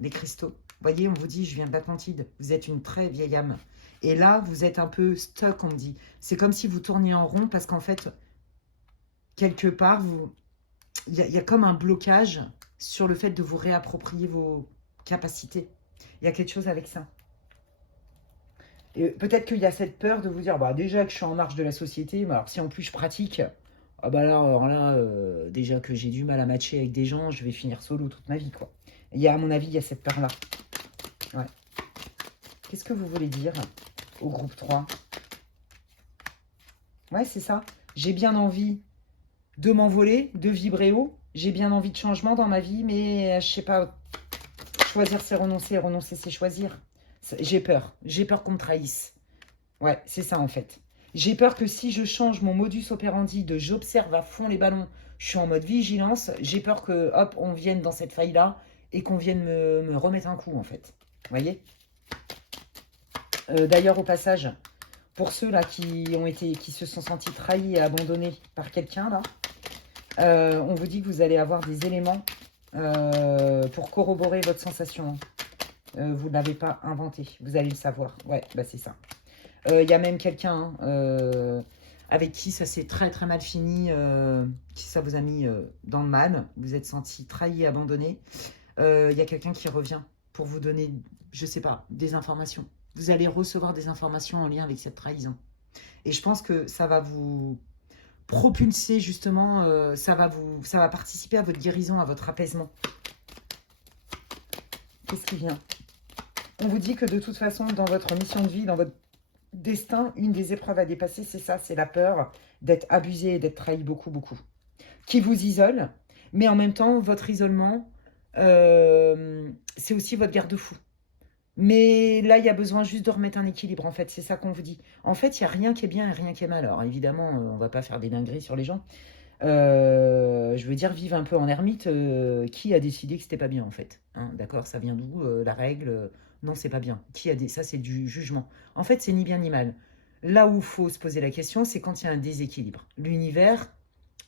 les cristaux. Vous voyez, on vous dit, je viens d'Atlantide, vous êtes une très vieille âme. Et là, vous êtes un peu stuck, on me dit. C'est comme si vous tourniez en rond parce qu'en fait, quelque part, il y a comme un blocage sur le fait de vous réapproprier vos capacités. Il y a quelque chose avec ça. Et peut-être qu'il y a cette peur de vous dire, bah, déjà que je suis en marge de la société, mais alors si en plus je pratique, Ah bah là, alors là, déjà que j'ai du mal à matcher avec des gens, je vais finir solo toute ma vie, quoi. À mon avis, il y a cette peur-là. Ouais. Qu'est-ce que vous voulez dire au groupe 3? Ouais, c'est ça. J'ai bien envie de m'envoler, de vibrer haut. J'ai bien envie de changement dans ma vie, mais je sais pas, choisir c'est renoncer, renoncer c'est choisir. J'ai peur. J'ai peur qu'on me trahisse. Ouais, c'est ça en fait. J'ai peur que si je change mon modus operandi de j'observe à fond les ballons, je suis en mode vigilance, j'ai peur que, hop, on vienne dans cette faille-là et qu'on vienne me remettre un coup en fait. Vous voyez? D'ailleurs, au passage, pour ceux là qui se sont sentis trahis et abandonnés par quelqu'un là, on vous dit que vous allez avoir des éléments pour corroborer votre sensation. Vous ne l'avez pas inventé, vous allez le savoir. Ouais, bah c'est ça. Il y a même quelqu'un avec qui ça s'est très très mal fini, qui ça vous a mis dans le mal, vous êtes senti trahi, abandonné. Il y a quelqu'un qui revient pour vous donner, je sais pas, des informations. Vous allez recevoir des informations en lien avec cette trahison. Et je pense que ça va vous propulser justement, ça va participer à votre guérison, à votre apaisement. Qu'est-ce qui vient? On vous dit que de toute façon, dans votre mission de vie, dans votre destin, une des épreuves à dépasser, c'est ça, c'est la peur d'être abusé et d'être trahi beaucoup, beaucoup. Qui vous isole, mais en même temps, votre isolement, c'est aussi votre garde-fou. Mais là, il y a besoin juste de remettre un équilibre, en fait, c'est ça qu'on vous dit. En fait, il n'y a rien qui est bien et rien qui est mal. Alors, évidemment, on ne va pas faire des dingueries sur les gens. Je veux dire, vivre un peu en ermite, qui a décidé que c'était pas bien, en fait, hein, d'accord, ça vient d'où, la règle? Non, c'est pas bien. Ça, c'est du jugement. En fait, c'est ni bien ni mal. Là où il faut se poser la question, c'est quand il y a un déséquilibre. L'univers,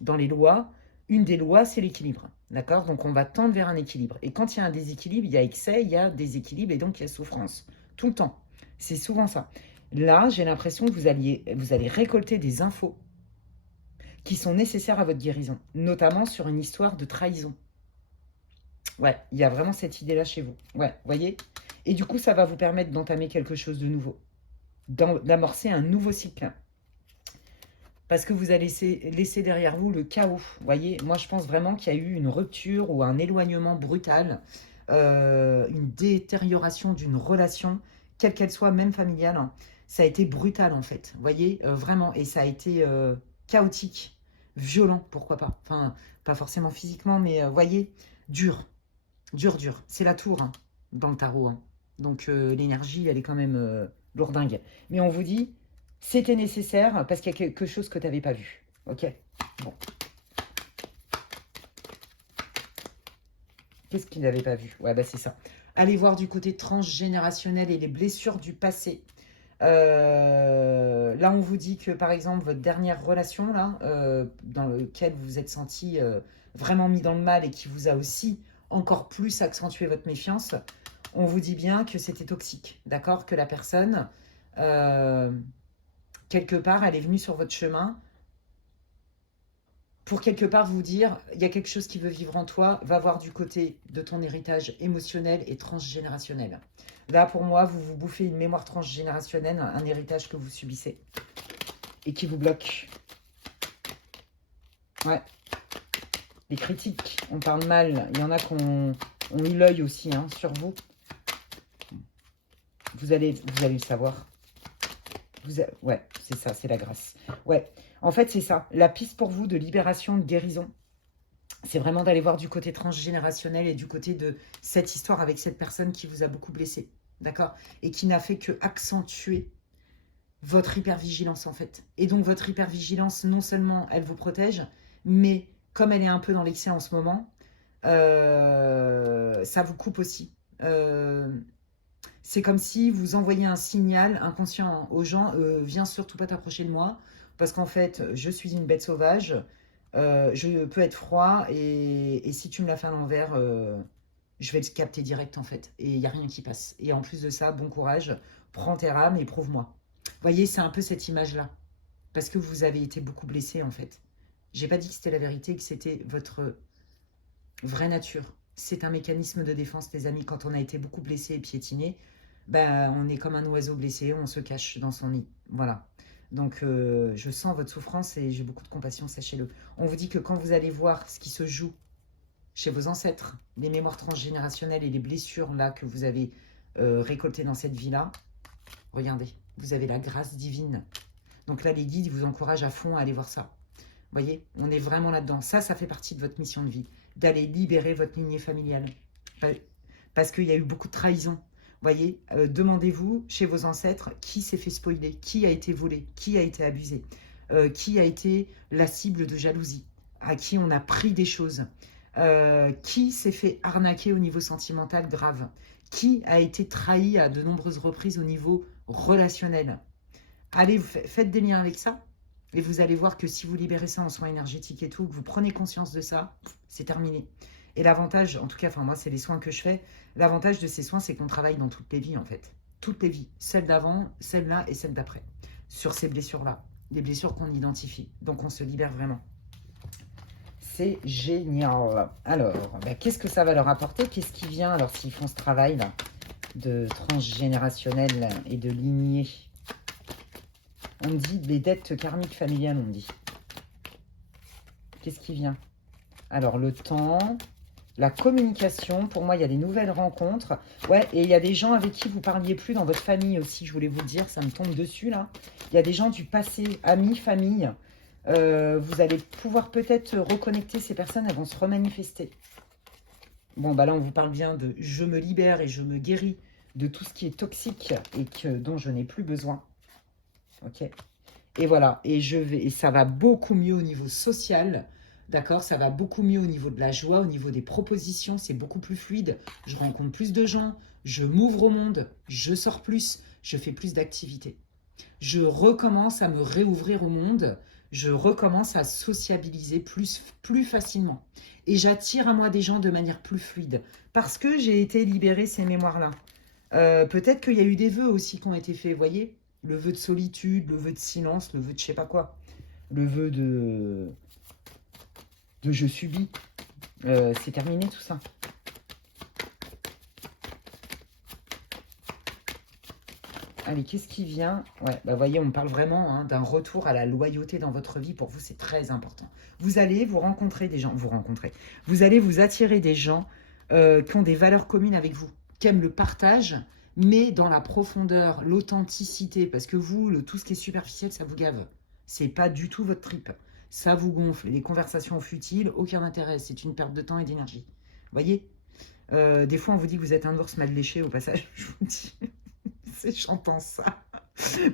dans les lois, une des lois, c'est l'équilibre. D'accord? Donc, on va tendre vers un équilibre. Et quand il y a un déséquilibre, il y a excès, il y a déséquilibre et donc il y a souffrance. Tout le temps. C'est souvent ça. Là, j'ai l'impression que vous allez récolter des infos qui sont nécessaires à votre guérison, notamment sur une histoire de trahison. Ouais, il y a vraiment cette idée-là chez vous. Ouais, voyez? Et du coup, ça va vous permettre d'entamer quelque chose de nouveau, d'amorcer un nouveau cycle. Parce que vous allez laisser derrière vous le chaos. Vous voyez, moi je pense vraiment qu'il y a eu une rupture ou un éloignement brutal, une détérioration d'une relation, quelle qu'elle soit, même familiale. Hein. Ça a été brutal en fait, vous voyez, vraiment. Et ça a été chaotique, violent, pourquoi pas. Enfin, pas forcément physiquement, mais voyez, dur, dur, dur. C'est la tour hein, dans le tarot. Hein. Donc l'énergie, elle est quand même lourdingue. Mais on vous dit, c'était nécessaire parce qu'il y a quelque chose que tu n'avais pas vu. Ok? Bon. Qu'est-ce qu'il n'avait pas vu? Ouais, bah c'est ça. Allez voir du côté transgénérationnel et les blessures du passé. Là, on vous dit que, par exemple, votre dernière relation, là, dans laquelle vous vous êtes senti vraiment mis dans le mal et qui vous a aussi encore plus accentué votre méfiance, on vous dit bien que c'était toxique, d'accord? Que la personne, quelque part, elle est venue sur votre chemin pour quelque part vous dire, il y a quelque chose qui veut vivre en toi, va voir du côté de ton héritage émotionnel et transgénérationnel. Là, pour moi, vous vous bouffez une mémoire transgénérationnelle, un héritage que vous subissez et qui vous bloque. Ouais. Les critiques, on parle mal. Il y en a qui ont eu l'œil aussi hein, sur vous. Vous allez le savoir. Ouais, c'est ça, c'est la grâce. Ouais, en fait, c'est ça. La piste pour vous de libération, de guérison, c'est vraiment d'aller voir du côté transgénérationnel et du côté de cette histoire avec cette personne qui vous a beaucoup blessé. D'accord? Et qui n'a fait que accentuer votre hypervigilance, en fait. Et donc, votre hypervigilance, non seulement elle vous protège, mais comme elle est un peu dans l'excès en ce moment, ça vous coupe aussi. C'est comme si vous envoyiez un signal inconscient aux gens, viens surtout pas t'approcher de moi, parce qu'en fait, je suis une bête sauvage, je peux être froid, et si tu me la fais à l'envers, je vais le capter direct en fait, et il n'y a rien qui passe. Et en plus de ça, bon courage, prends tes rames et prouve-moi. Vous voyez, c'est un peu cette image-là, parce que vous avez été beaucoup blessé en fait. J'ai pas dit que c'était la vérité, que c'était votre vraie nature. C'est un mécanisme de défense, les amis. Quand on a été beaucoup blessé et piétiné, ben, on est comme un oiseau blessé, on se cache dans son nid. Voilà. Donc, je sens votre souffrance et j'ai beaucoup de compassion, sachez-le. On vous dit que quand vous allez voir ce qui se joue chez vos ancêtres, les mémoires transgénérationnelles et les blessures là que vous avez récoltées dans cette vie-là, regardez, vous avez la grâce divine. Donc là, les guides ils vous encouragent à fond à aller voir ça. Vous voyez, on est vraiment là-dedans. Ça fait partie de votre mission de vie, d'aller libérer votre lignée familiale. Parce qu'il y a eu beaucoup de trahison. Vous voyez, demandez-vous chez vos ancêtres qui s'est fait spoiler, qui a été volé, qui a été abusé, qui a été la cible de jalousie, à qui on a pris des choses, qui s'est fait arnaquer au niveau sentimental grave, qui a été trahi à de nombreuses reprises au niveau relationnel. Allez, faites des liens avec ça. Et vous allez voir que si vous libérez ça en soins énergétiques et tout, que vous prenez conscience de ça, c'est terminé. Et l'avantage, en tout cas, enfin moi, c'est les soins que je fais. L'avantage de ces soins, c'est qu'on travaille dans toutes les vies, en fait. Toutes les vies. Celle d'avant, celle-là et celle d'après. Sur ces blessures-là. Les blessures qu'on identifie. Donc, on se libère vraiment. C'est génial. Alors, qu'est-ce que ça va leur apporter? Qu'est-ce qui vient, alors, s'ils font ce travail-là de transgénérationnel et de lignée? On me dit les dettes karmiques familiales, on me dit. Qu'est-ce qui vient? Alors, le temps, la communication. Pour moi, il y a des nouvelles rencontres. Ouais, et il y a des gens avec qui vous ne parliez plus dans votre famille aussi, je voulais vous le dire. Ça me tombe dessus, là. Il y a des gens du passé, amis, famille. Vous allez pouvoir peut-être reconnecter ces personnes, elles vont se remanifester. Bon, bah là, on vous parle bien de « je me libère et je me guéris de tout ce qui est toxique et dont je n'ai plus besoin ». Ok. Et voilà, et ça va beaucoup mieux au niveau social, d'accord? Ça va beaucoup mieux au niveau de la joie, au niveau des propositions, c'est beaucoup plus fluide. Je rencontre plus de gens, je m'ouvre au monde, je sors plus, je fais plus d'activités. Je recommence à me réouvrir au monde, je recommence à sociabiliser plus facilement. Et j'attire à moi des gens de manière plus fluide, parce que j'ai été libérée ces mémoires-là. Peut-être qu'il y a eu des vœux aussi qui ont été faits, vous voyez? Le vœu de solitude, le vœu de silence, le vœu de je sais pas quoi. Le vœu de je subis. C'est terminé tout ça. Allez, qu'est-ce qui vient? Ouais, bah voyez, on parle vraiment d'un retour à la loyauté dans votre vie. Pour vous, c'est très important. Vous allez vous rencontrer des gens, vous allez vous attirer des gens qui ont des valeurs communes avec vous, qui aiment le partage, mais dans la profondeur, l'authenticité, parce que vous, tout ce qui est superficiel, ça vous gave. C'est pas du tout votre trip. Ça vous gonfle. Les conversations futiles, aucun intérêt. C'est une perte de temps et d'énergie. Vous voyez? Des fois, on vous dit que vous êtes un ours mal léché, au passage, je vous dis. J'entends ça.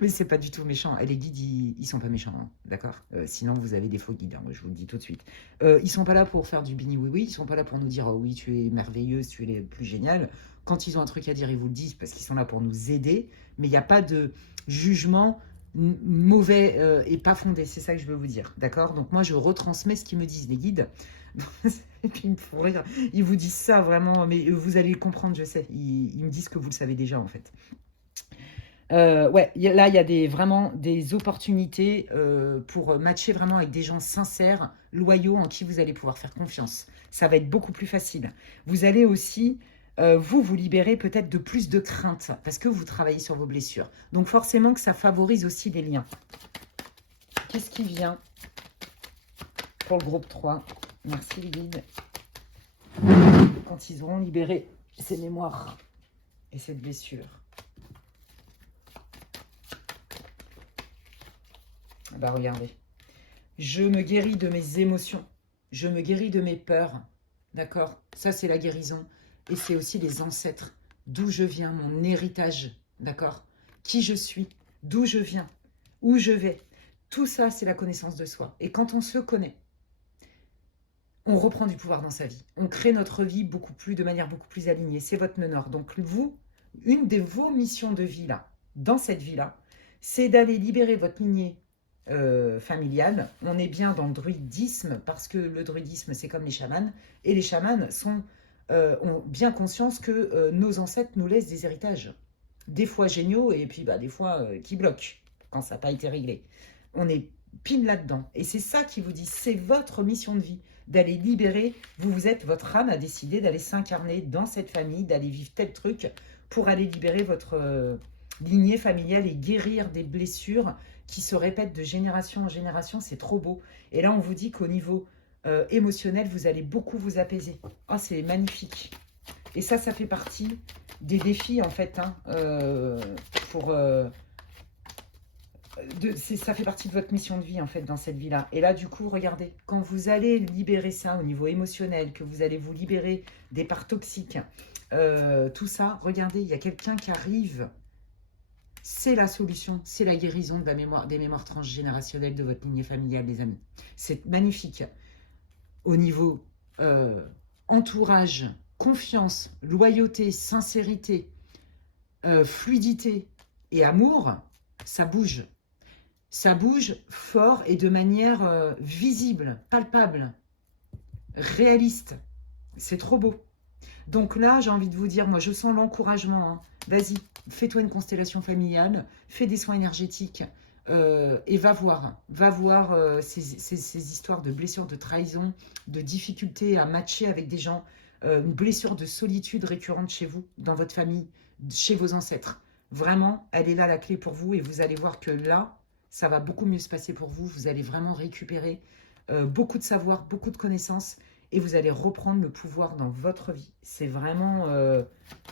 Mais c'est pas du tout méchant. Et les guides, ils sont pas méchants, hein, d'accord? Sinon, vous avez des faux guides, hein, moi, je vous le dis tout de suite. Ils sont pas là pour faire du bini-oui-oui, ils sont pas là pour nous dire « Oh oui, tu es merveilleuse, tu es le plus génial ». Quand ils ont un truc à dire, ils vous le disent parce qu'ils sont là pour nous aider. Mais il n'y a pas de jugement mauvais et pas fondé, c'est ça que je veux vous dire, d'accord? Donc moi, je retransmets ce qu'ils me disent, les guides. Et puis, ils me font rire. Ils vous disent ça vraiment, mais vous allez le comprendre, je sais. Ils me disent que vous le savez déjà, en fait. Ouais, là, il y a vraiment des opportunités pour matcher vraiment avec des gens sincères, loyaux, en qui vous allez pouvoir faire confiance. Ça va être beaucoup plus facile. Vous allez aussi, vous libérer peut-être de plus de crainte, parce que vous travaillez sur vos blessures. Donc forcément que ça favorise aussi les liens. Qu'est-ce qui vient pour le groupe 3? Merci les guides. Quand ils auront libéré ces mémoires et cette blessure. Bah regardez, je me guéris de mes émotions, je me guéris de mes peurs, d'accord? Ça c'est la guérison et c'est aussi les ancêtres, d'où je viens, mon héritage, d'accord? Qui je suis, d'où je viens, où je vais, tout ça c'est la connaissance de soi. Et quand on se connaît, on reprend du pouvoir dans sa vie, on crée notre vie de manière beaucoup plus alignée, c'est votre nœud nord. Donc vous, une de vos missions de vie là, dans cette vie là, c'est d'aller libérer votre lignée familiale. On est bien dans le druidisme parce que le druidisme c'est comme les chamans et les chamans ont bien conscience que nos ancêtres nous laissent des héritages, des fois géniaux et puis des fois qui bloquent quand ça n'a pas été réglé. On est pile là-dedans et c'est ça qui vous dit, c'est votre mission de vie d'aller libérer, votre âme a décidé d'aller s'incarner dans cette famille, d'aller vivre tel truc pour aller libérer votre lignée familiale et guérir des blessures qui se répète de génération en génération, c'est trop beau. Et là, on vous dit qu'au niveau émotionnel, vous allez beaucoup vous apaiser. Oh, c'est magnifique. Et ça fait partie des défis, en fait, hein, ça fait partie de votre mission de vie, en fait, dans cette vie-là. Et là, du coup, regardez, quand vous allez libérer ça au niveau émotionnel, que vous allez vous libérer des parts toxiques, tout ça, regardez, il y a quelqu'un qui arrive. C'est la solution, c'est la guérison de la mémoire, des mémoires transgénérationnelles de votre lignée familiale, les amis. C'est magnifique. Au niveau entourage, confiance, loyauté, sincérité, fluidité et amour, ça bouge. Ça bouge fort et de manière visible, palpable, réaliste. C'est trop beau. Donc là, j'ai envie de vous dire, moi je sens l'encouragement. Hein. Vas-y, fais-toi une constellation familiale, fais des soins énergétiques et va voir ces histoires de blessures, de trahison, de difficultés à matcher avec des gens, une blessure de solitude récurrente chez vous, dans votre famille, chez vos ancêtres. Vraiment, elle est là la clé pour vous et vous allez voir que là, ça va beaucoup mieux se passer pour vous. Vous allez vraiment récupérer beaucoup de savoir, beaucoup de connaissances et vous allez reprendre le pouvoir dans votre vie. C'est vraiment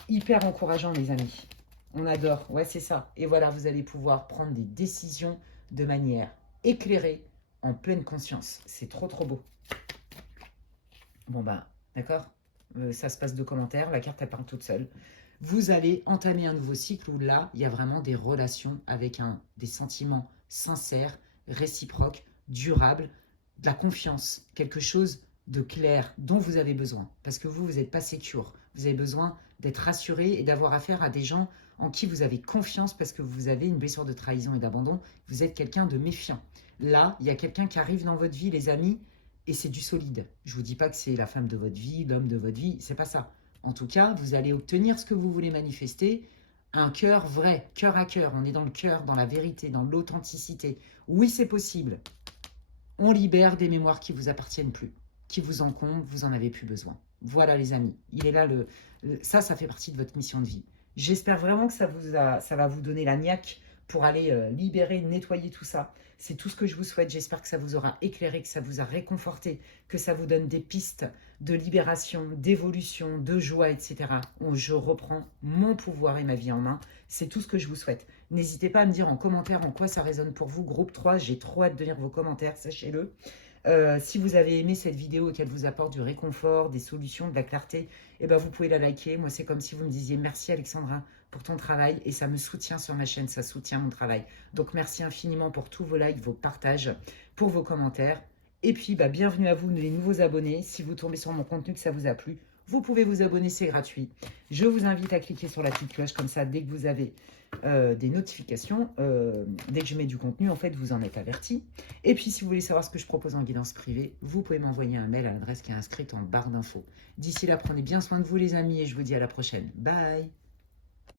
hyper encourageant, les amis. On adore, ouais, c'est ça. Et voilà, vous allez pouvoir prendre des décisions de manière éclairée, en pleine conscience. C'est trop, trop beau. Bon, bah, d'accord, ça se passe de commentaires, la carte, elle parle toute seule. Vous allez entamer un nouveau cycle où là, il y a vraiment des relations avec des sentiments sincères, réciproques, durables, de la confiance, quelque chose de clair dont vous avez besoin. Parce que vous n'êtes pas sécure. Vous avez besoin d'être rassuré et d'avoir affaire à des gens en qui vous avez confiance parce que vous avez une blessure de trahison et d'abandon. Vous êtes quelqu'un de méfiant. Là, il y a quelqu'un qui arrive dans votre vie, les amis, et c'est du solide. Je ne vous dis pas que c'est la femme de votre vie, l'homme de votre vie, c'est pas ça. En tout cas, vous allez obtenir ce que vous voulez manifester, un cœur vrai, cœur à cœur. On est dans le cœur, dans la vérité, dans l'authenticité. Oui, c'est possible. On libère des mémoires qui ne vous appartiennent plus, qui vous encombrent, vous n'en avez plus besoin. Voilà, les amis. Il est là, ça fait partie de votre mission de vie. J'espère vraiment que ça va vous donner la niaque pour aller libérer, nettoyer tout ça. C'est tout ce que je vous souhaite. J'espère que ça vous aura éclairé, que ça vous a réconforté, que ça vous donne des pistes de libération, d'évolution, de joie, etc. Où je reprends mon pouvoir et ma vie en main. C'est tout ce que je vous souhaite. N'hésitez pas à me dire en commentaire en quoi ça résonne pour vous. Groupe 3, j'ai trop hâte de lire vos commentaires, sachez-le. Si vous avez aimé cette vidéo et qu'elle vous apporte du réconfort, des solutions, de la clarté, eh ben vous pouvez la liker. Moi, c'est comme si vous me disiez merci Alexandra pour ton travail et ça me soutient sur ma chaîne, ça soutient mon travail. Donc, merci infiniment pour tous vos likes, vos partages, pour vos commentaires. Et puis, bienvenue à vous, les nouveaux abonnés. Si vous tombez sur mon contenu, que ça vous a plu, vous pouvez vous abonner, c'est gratuit. Je vous invite à cliquer sur la petite cloche, comme ça, dès que vous avez des notifications, dès que je mets du contenu, en fait, vous en êtes avertis. Et puis, si vous voulez savoir ce que je propose en guidance privée, vous pouvez m'envoyer un mail à l'adresse qui est inscrite en barre d'infos. D'ici là, prenez bien soin de vous, les amis, et je vous dis à la prochaine. Bye!